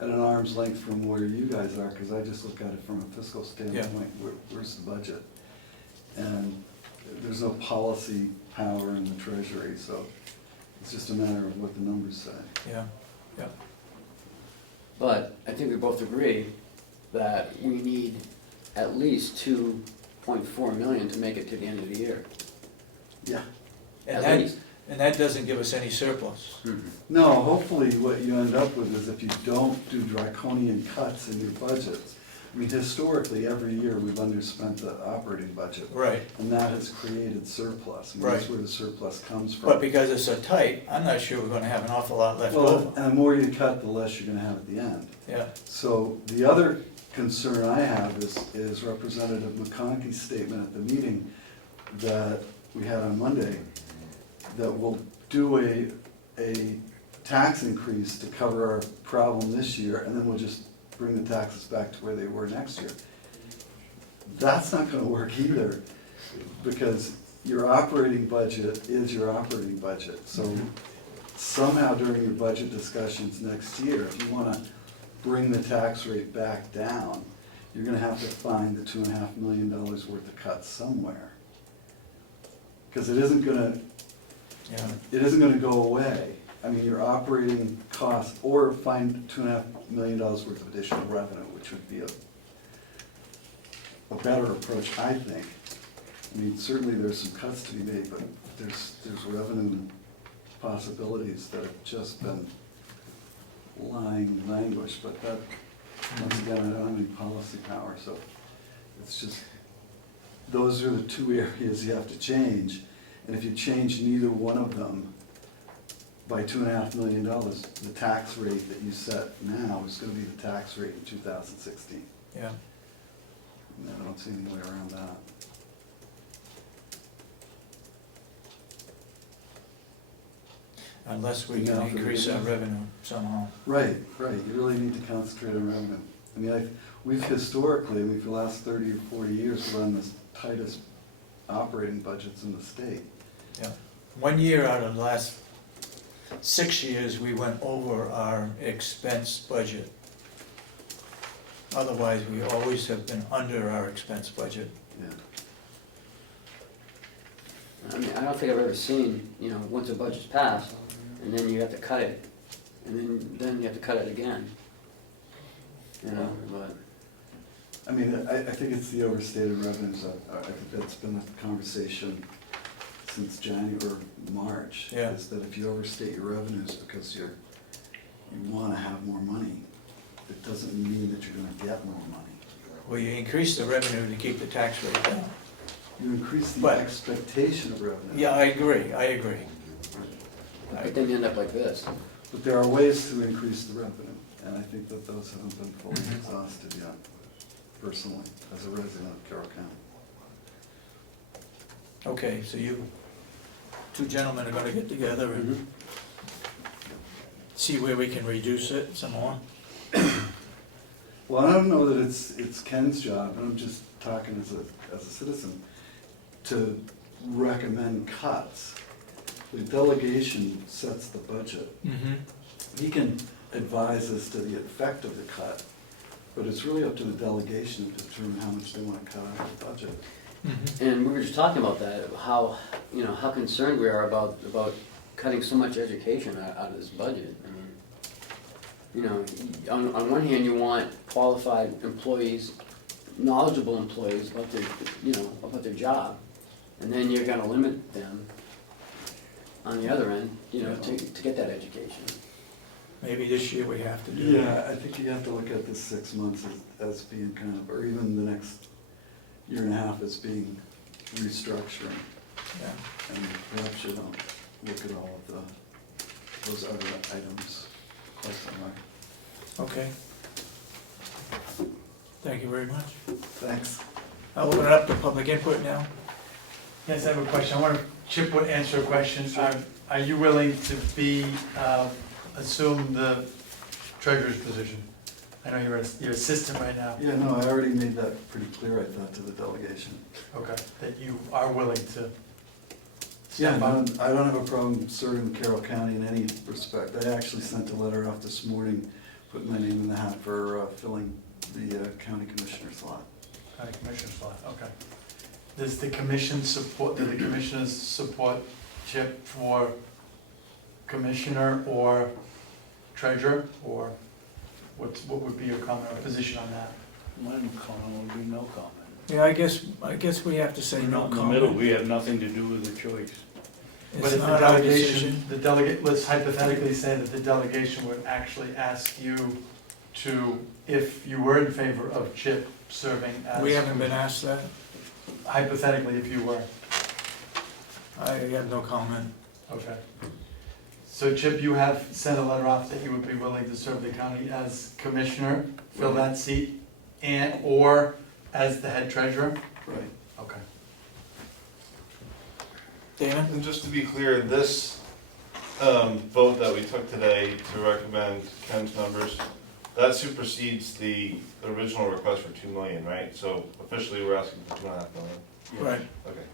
at an arm's length from where you guys are, because I just look at it from a fiscal standpoint, where's the budget? And there's no policy power in the treasury, so it's just a matter of what the numbers say. Yeah, yeah. But I think we both agree that we need at least 2.4 million to make it to the end of the year. Yeah. And At that, least. and that doesn't give us any surplus. No, hopefully what you end up with is if you don't do draconian cuts in your budgets. I mean, historically, every year we've underspent the operating budget, Right. and that has created surplus. I mean, that's Right. where the surplus comes from. But because it's so tight, I'm not sure we're gonna have an awful lot left Well, over. and the more you cut, the less you're gonna have at the end. Yeah. So the other concern I have is Representative McConkey's statement at the meeting that we had on Monday, that we'll do a tax increase to cover our problem this year, and then we'll just bring the taxes back to where they were next year. That's not gonna work either, because your operating budget is your operating budget. So somehow during your budget discussions next year, if you wanna bring the tax rate back down, you're gonna have to find the $2.5 million worth of cuts somewhere. Because it isn't gonna go away. I mean, your operating costs, or find $2.5 million worth of additional revenue, which would be a better approach, I think. I mean, certainly there's some cuts to be made, but there's revenue possibilities that have just been lying languish, but that, once again, I don't have any policy power, so it's just, those are the two areas you have to change, and if you change neither one of them by $2.5 million, the tax rate that you set now is gonna be the tax rate in 2016. Yeah. And I don't see any way around that. Unless we Yeah, can for the increase our business. revenue somehow. Right, you really need to concentrate on revenue. I mean, we've historically, for the last 30 or 40 years, run the tightest operating budgets in the state. Yeah. 1 year out of the last 6 years, we went over our expense budget. Otherwise, we always have been under our expense budget. Yeah. I mean, I don't think I've ever seen, once a budget's passed, and then you have to cut it, and then you have to cut it again. But. I mean, I think it's the overstated revenues. I think that's been the conversation since January or March. Yeah. Is that if you overstate your revenues because you want to have more money, it doesn't mean that you're going to get more money. Well, you increase the revenue to keep the tax rate down. You increase the But- expectation of revenue. Yeah, I agree. But then you end up like this. But there are ways to increase the revenue, and I think that those haven't been fully Mm-hmm. exhausted yet, personally, as a resident of Carroll County. Okay, so you two gentlemen are gonna get together and see where we can reduce it some more? Well, I don't know that it's Ken's job, and I'm just talking as a citizen, to recommend cuts. The delegation sets the budget. Mm-hmm. He can advise us to the effect of the cut, but it's really up to the delegation to determine how much they want to cut out of the budget. Mm-hmm. And we were just talking about that, how, how concerned we are about cutting so much education out of this budget. I mean, on one hand, you want qualified employees, knowledgeable employees about their job, and then you're gonna limit them on the other end, to get that education. Maybe this year we have to do Yeah, that. I think you have to look at this 6 months as being kind of, or even the next year and a half as being restructuring. Yeah. And perhaps you don't look at all of those other items quite so much. Okay. Thank you very much. Thanks. I'll open it up to public input now. Yes, I have a question. I wonder if Chip would answer a question. Are you willing to assume the treasurer's position? I know you're assistant right now. Yeah, no, I already made that pretty clear, I thought, to the delegation. Okay, that you are willing to Yeah, step up. I don't have a problem serving Carroll County in any respect. I actually sent a letter off this morning, putting my name in the hat for filling the county commissioner slot. County commissioner slot, okay. Does the commission support, do the commissioners support Chip for commissioner or treasurer? Or what would be your comment or position on that? My comment would be no comment. Yeah, I guess we have to say We're no not in the middle, comment. we have nothing to do with the choice. But It's if the not our delegation, decision. let's hypothetically say that the delegation would actually ask you to, if you were in favor of Chip serving as. We haven't been asked that. Hypothetically, if you were, I have no comment. okay. So Chip, you have sent a letter off that you would be willing to serve the county as commissioner, fill that seat, or as the head treasurer? Right. Okay. Dana? And just to be clear, this vote that we took today to recommend Ken's numbers, that supersedes the original request for 2 million, right? So officially, we're asking for 2.5 million. Right. Okay.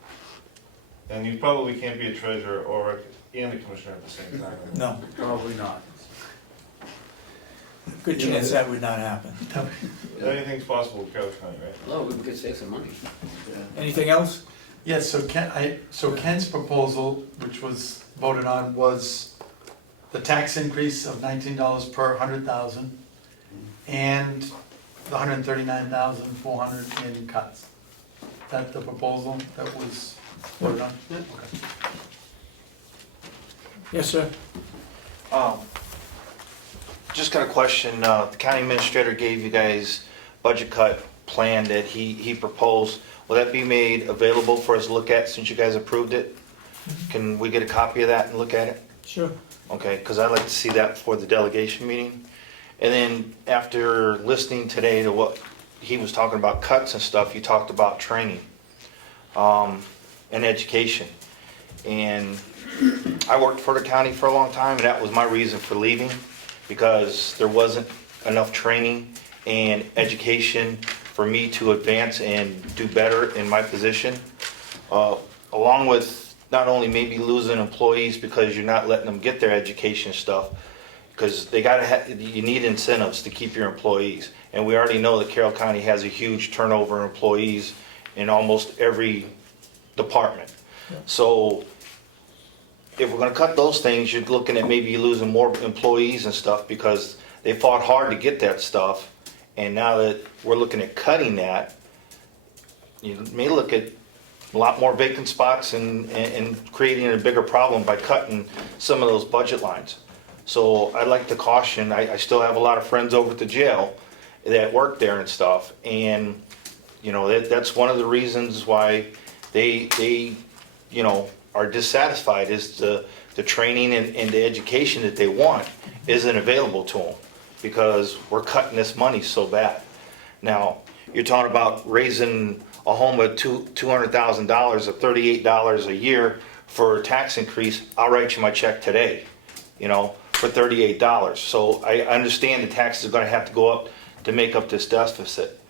And you probably can't be a treasurer and a commissioner at the same time. No, Probably not. good chance that would not happen. Anything's possible with Carroll County, right? Well, we could save some money. Anything else? Yes, so Ken's proposal, which was voted on, was the tax increase of $19 per 100,000 and the 139,400 in cuts. Is that the proposal that was voted on? Yeah. Okay. Yes, sir. Just got a question. The county administrator gave you guys budget cut plan that he proposed. Will that be made available for us to look at since you guys approved it? Can we get a copy of that and look at it? Sure. Okay, because I'd like to see that before the delegation meeting. And then after listening today to what he was talking about cuts and stuff, he talked about training and education. And I worked for the county for a long time, and that was my reason for leaving, because there wasn't enough training and education for me to advance and do better in my position. Along with not only maybe losing employees because you're not letting them get their education stuff, because you need incentives to keep your employees. And we already know that Carroll County has a huge turnover of employees in almost every department. So if we're gonna cut those things, you're looking at maybe losing more employees and stuff, because they fought hard to get that stuff. And now that we're looking at cutting that, you may look at a lot more vacant spots and creating a bigger problem by cutting some of those budget lines. So I'd like to caution, I still have a lot of friends over at the jail that work there and stuff. And, that's one of the reasons why they, you know, are dissatisfied is the training and the education that they want isn't available to them because we're cutting this money so bad. Now, you're talking about raising a home at $200,000 or $38 a year for a tax increase. I'll write you my check today, you know, for $38. So I understand the taxes are gonna have to go up to make up this deficit.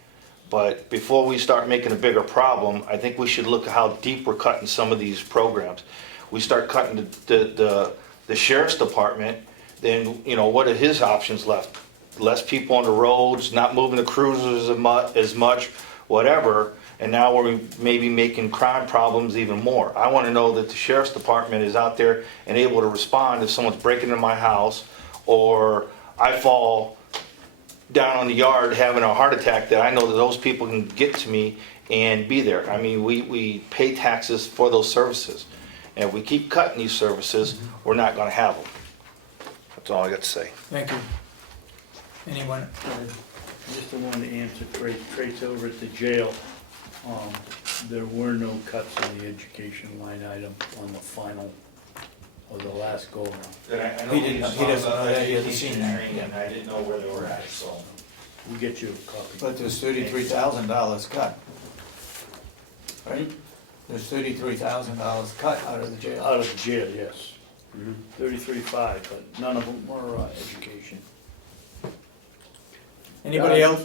But before we start making a bigger problem, I think we should look at how deep we're cutting some of these programs. We start cutting the sheriff's department, then, you know, what are his options left? Less people on the roads, not moving the cruisers as much, whatever, and now we're maybe making crime problems even more. I wanna know that the sheriff's department is out there and able to respond if someone's breaking into my house, or I fall down on the yard having a heart attack, that I know that those people can get to me and be there. I mean, we pay taxes for those services. And if we keep cutting these services, we're not gonna have them. That's all I got to say. Thank you. Anyone? Just wanted to answer Trace over at the jail. There were no cuts in the education line item on the final, or the last go around. He doesn't know that, he hasn't seen that. And I didn't know where they were at, so. We'll get you a copy. But there's $33,000 cut. Right? There's $33,000 cut out of the jail. Out of the jail, yes. 33.5, but none of them were education. Anybody else?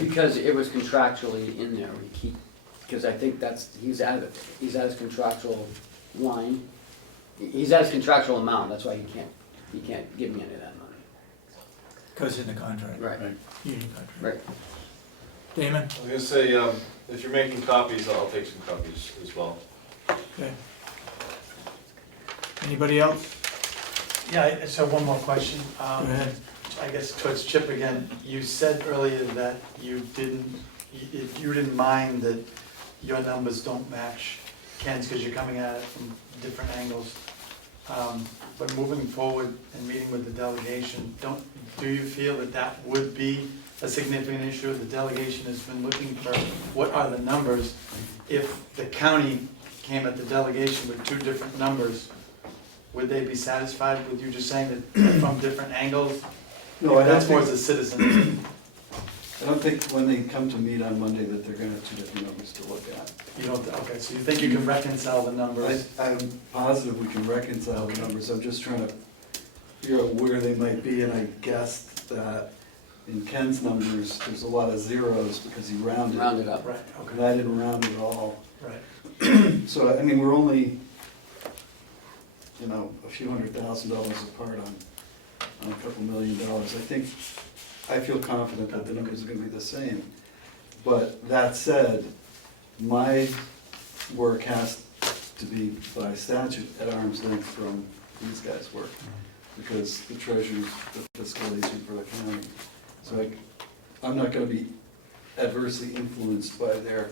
Because it was contractually in there, we keep, because I think that's, he's at his contractual line. He's at his contractual amount, that's why he can't give me any of that money. Because in the contract. Right, Union contract. right. Damon? I was gonna say, if you're making copies, I'll take some copies as well. Okay. Anybody else? Yeah, I just have one more question. Go ahead. I guess towards Chip again, you said earlier that you didn't mind that your numbers don't match Ken's because you're coming at it from different angles. But moving forward and meeting with the delegation, do you feel that that would be a significant issue? The delegation has been looking for what are the numbers. If the county came at the delegation with two different numbers, would they be satisfied with you just saying that from different angles? No, I don't That's more think, as a citizen. I don't think when they come to meet on Monday that they're gonna have two different numbers to look at. You don't, okay, so you think you can reconcile the numbers? I'm positive we can reconcile the numbers, I'm just trying to figure out where they might be, and I guessed that in Ken's numbers, there's a lot of zeros because he rounded. Round it up. Right, And okay, I didn't round at all. right. So, I mean, we're only, you know, a few $100,000 apart on a couple $1 million. I feel confident that the numbers are gonna be the same. But that said, my work has to be by statute at arm's length from these guys' work, because the treasurer's the fiscal agent for the county. So I'm not gonna be adversely influenced by their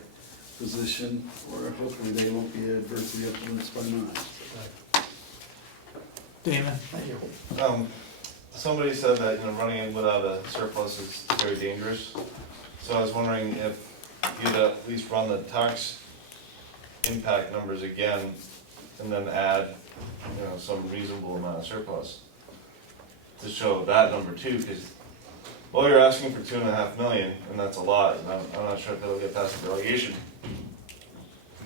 position, or hopefully they won't be adversely influenced by mine. Damon? Somebody said that, running without a surplus is very dangerous. So I was wondering if you'd at least run the tax impact numbers again and then add, some reasonable amount of surplus to show that number too, because, well, you're asking for $2.5 million, and that's a lot, and I'm not sure if that'll get past the delegation.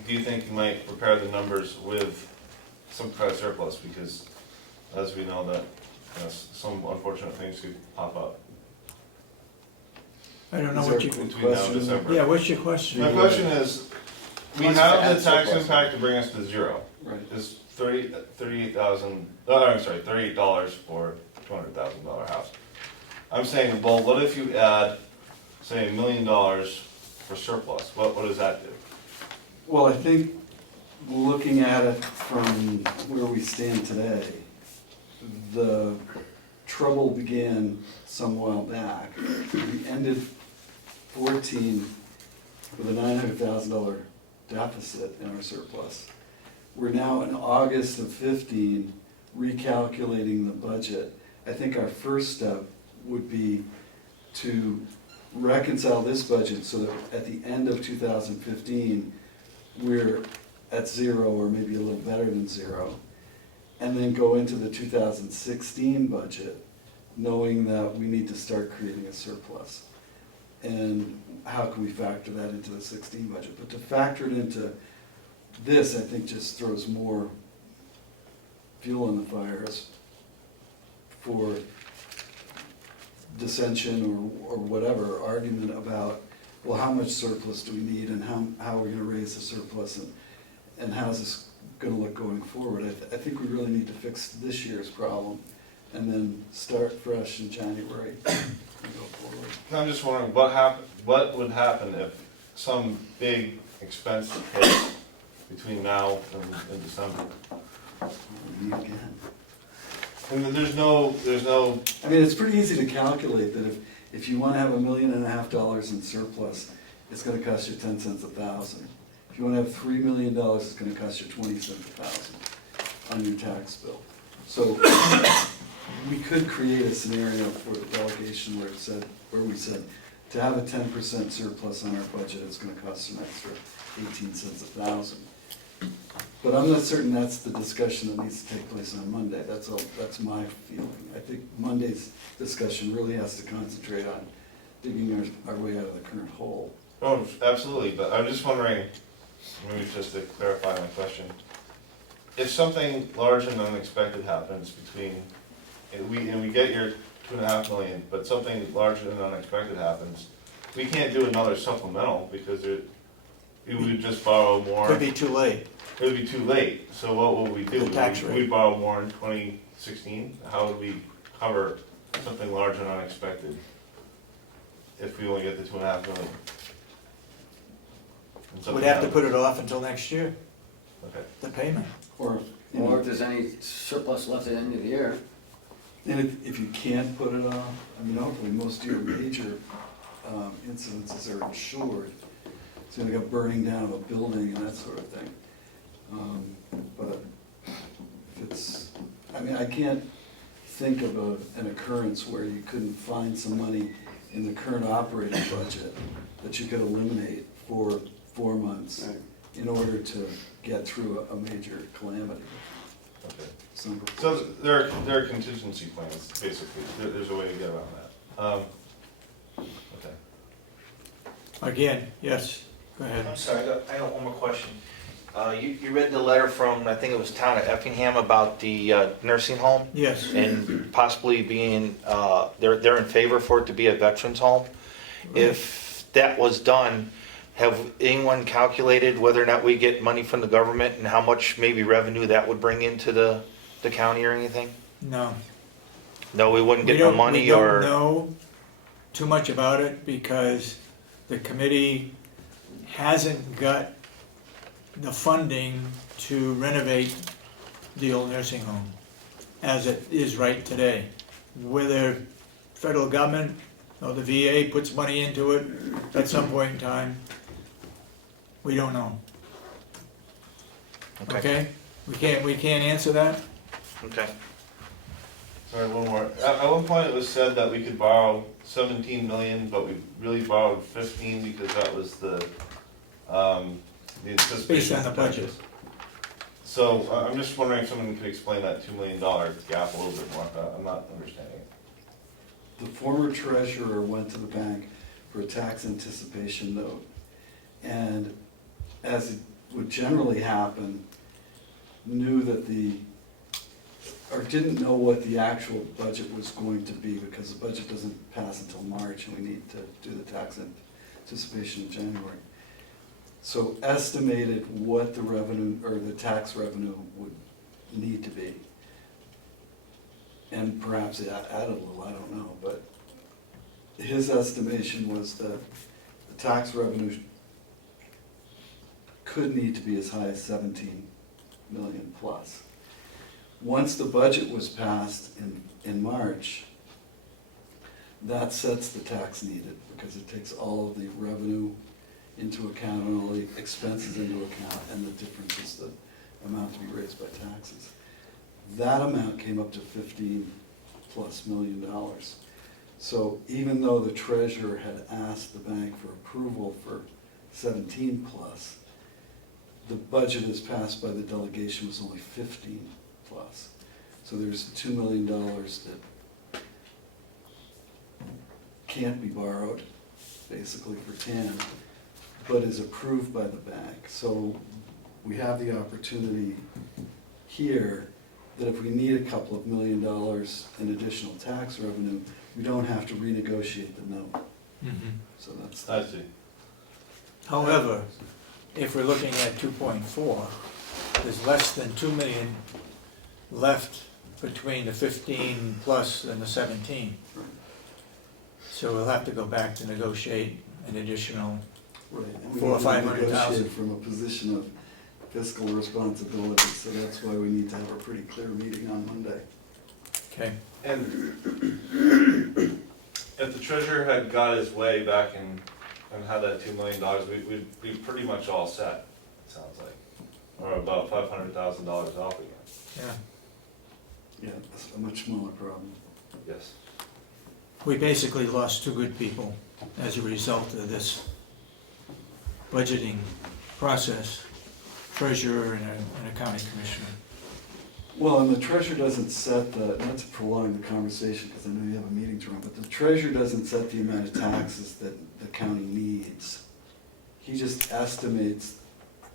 Do you think you might prepare the numbers with some kind of surplus? Because as we know that some unfortunate things could pop up I don't know Is what there you, a between now and question? December. yeah, what's your question? My question is, we Wants to have add the tax surplus. impact to bring us to zero. Right. It's $38 for $200,000 house. I'm saying, well, what if you add, say, $1 million for surplus? What does that do? Well, I think looking at it from where we stand today, the trouble began some while back. We ended 14 with a $900,000 deficit in our surplus. We're now in August of 15 recalculating the budget. I think our first step would be to reconcile this budget so that at the end of 2015, we're at zero or maybe a little better than zero, and then go into the 2016 budget knowing that we need to start creating a surplus. And how can we factor that into the 16 budget? But to factor it into this, I think just throws more fuel on the fires for dissension or whatever, argument about, well, how much surplus do we need and how are we gonna raise the surplus and how's this gonna look going forward? I think we really need to fix this year's problem and then start fresh in January and go forward. I'm just wondering, what would happen if some big expense hits between now and December? We need again. And there's no, I mean, it's pretty easy to calculate that if you wanna have $1.5 million in surplus, it's gonna cost you 10 cents a thousand. If you wanna have $3 million, it's gonna cost you 20 cents a thousand on your tax bill. So we could create a scenario for the delegation where we said, to have a 10% surplus on our budget, it's gonna cost an extra 18 cents a thousand. But I'm not certain that's the discussion that needs to take place on Monday. That's my feeling. I think Monday's discussion really has to concentrate on digging our way out of the current hole. oh, absolutely, but I'm just wondering, maybe just to clarify my question. If something large and unexpected happens between, and we get your 2.5 million, but something large and unexpected happens, we can't do another supplemental because we would just borrow more. Could be too late. It would be too late, so what will we do? The tax rate. We'd borrow more in 2016? How would we cover something large and unexpected if we only get the 2.5 million? And something We'd have to happens? put it off until next year, Okay. the payment. Or, you Or know, if there's any surplus left at the end of the year. and if you can't put it off, I mean, hopefully most of your major incidences are insured. So you got burning down of a building and that sort of thing. But if it's, I mean, I can't think of an occurrence where you couldn't find some money in the current operating budget that you could eliminate for 4 months Right. in order to get through a major calamity. Okay. Some So there are contingency plans, basically. There's a way to get around that. Okay. Again, yes, go ahead. I'm sorry, I got one more question. You read the letter from, I think it was town of Effingham about the nursing home Yes, and possibly being, they're in favor for it to be a veterans home. If that was done, have anyone calculated whether or not we get money from the government and how much maybe revenue that would bring into the county or anything? no. No, we wouldn't We get no don't- money We don't or? know too much about it because the committee hasn't got the funding to renovate the old nursing home as it is right today. Whether federal government or the VA puts money into it at some point in time, we don't know. Okay? We can't answer that? Okay. Sorry, one more. At one point it was said that we could borrow 17 million, but we really borrowed 15 because that was the anticipation. Based on the budget. So I'm just wondering if someone could explain that $2 million gap a little bit more. I'm not understanding it. The former treasurer went to the bank for a tax anticipation note. And as it would generally happen, knew that didn't know what the actual budget was going to be because the budget doesn't pass until March and we need to do the tax anticipation in January. So estimated what the revenue, or the tax revenue would need to be. And perhaps it added a little, I don't know, but his estimation was that the tax revenue could need to be as high as 17 million plus. Once the budget was passed in March, that sets the tax needed because it takes all of the revenue into account and all the expenses into account and the difference is the amount to be raised by taxes. That amount came up to $15+ million. So even though the treasurer had asked the bank for approval for 17 plus, the budget as passed by the delegation was only 15 plus. So there's $2 million that can't be borrowed, basically for 10, but is approved by the bank. So we have the opportunity here that if we need a couple of $1 million in additional tax revenue, we don't have to renegotiate the note. So that's. I see. However, if we're looking at 2.4, there's less than 2 million left between the 15 plus and the 17. So we'll have to go back to negotiate an additional, Right, and we 400,000 or need to 500,000. negotiate from a position of fiscal responsibility, so that's why we need to have a pretty clear meeting on Monday. okay? And if the treasurer had got his way back and had that $2 million, we'd be pretty much all set, it sounds like. Or about $500,000 off again. Yeah. Yeah, it's a much smaller problem. Yes. We basically lost 2 good people as a result of this budgeting process, treasurer and a county commissioner. Well, and the treasurer doesn't set the, not to prolong the conversation, because I know you have a meeting to run, but the treasurer doesn't set the amount of taxes that the county needs. He just estimates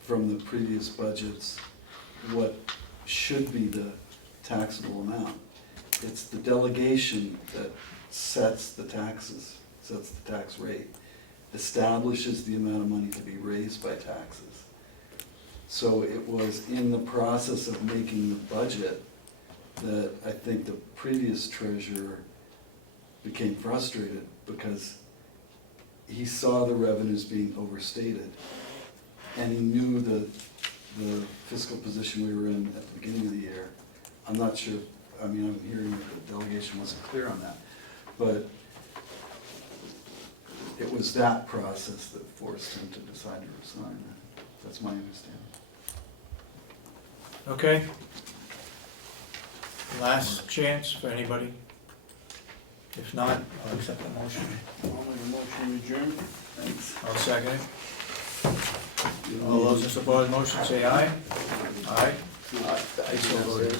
from the previous budgets what should be the taxable amount. It's the delegation that sets the taxes, sets the tax rate, establishes the amount of money to be raised by taxes. So it was in the process of making the budget that I think the previous treasurer became frustrated because he saw the revenues being overstated. And he knew the fiscal position we were in at the beginning of the year. I'm not sure, I mean, I'm hearing that the delegation wasn't clear on that. But it was that process that forced him to decide to resign. That's my understanding. Okay? Last chance for anybody? If not, I'll accept the motion. I'll make a motion to adjourn. Thanks. I'll second it. All those in support of the motion say aye. Aye. I so voted.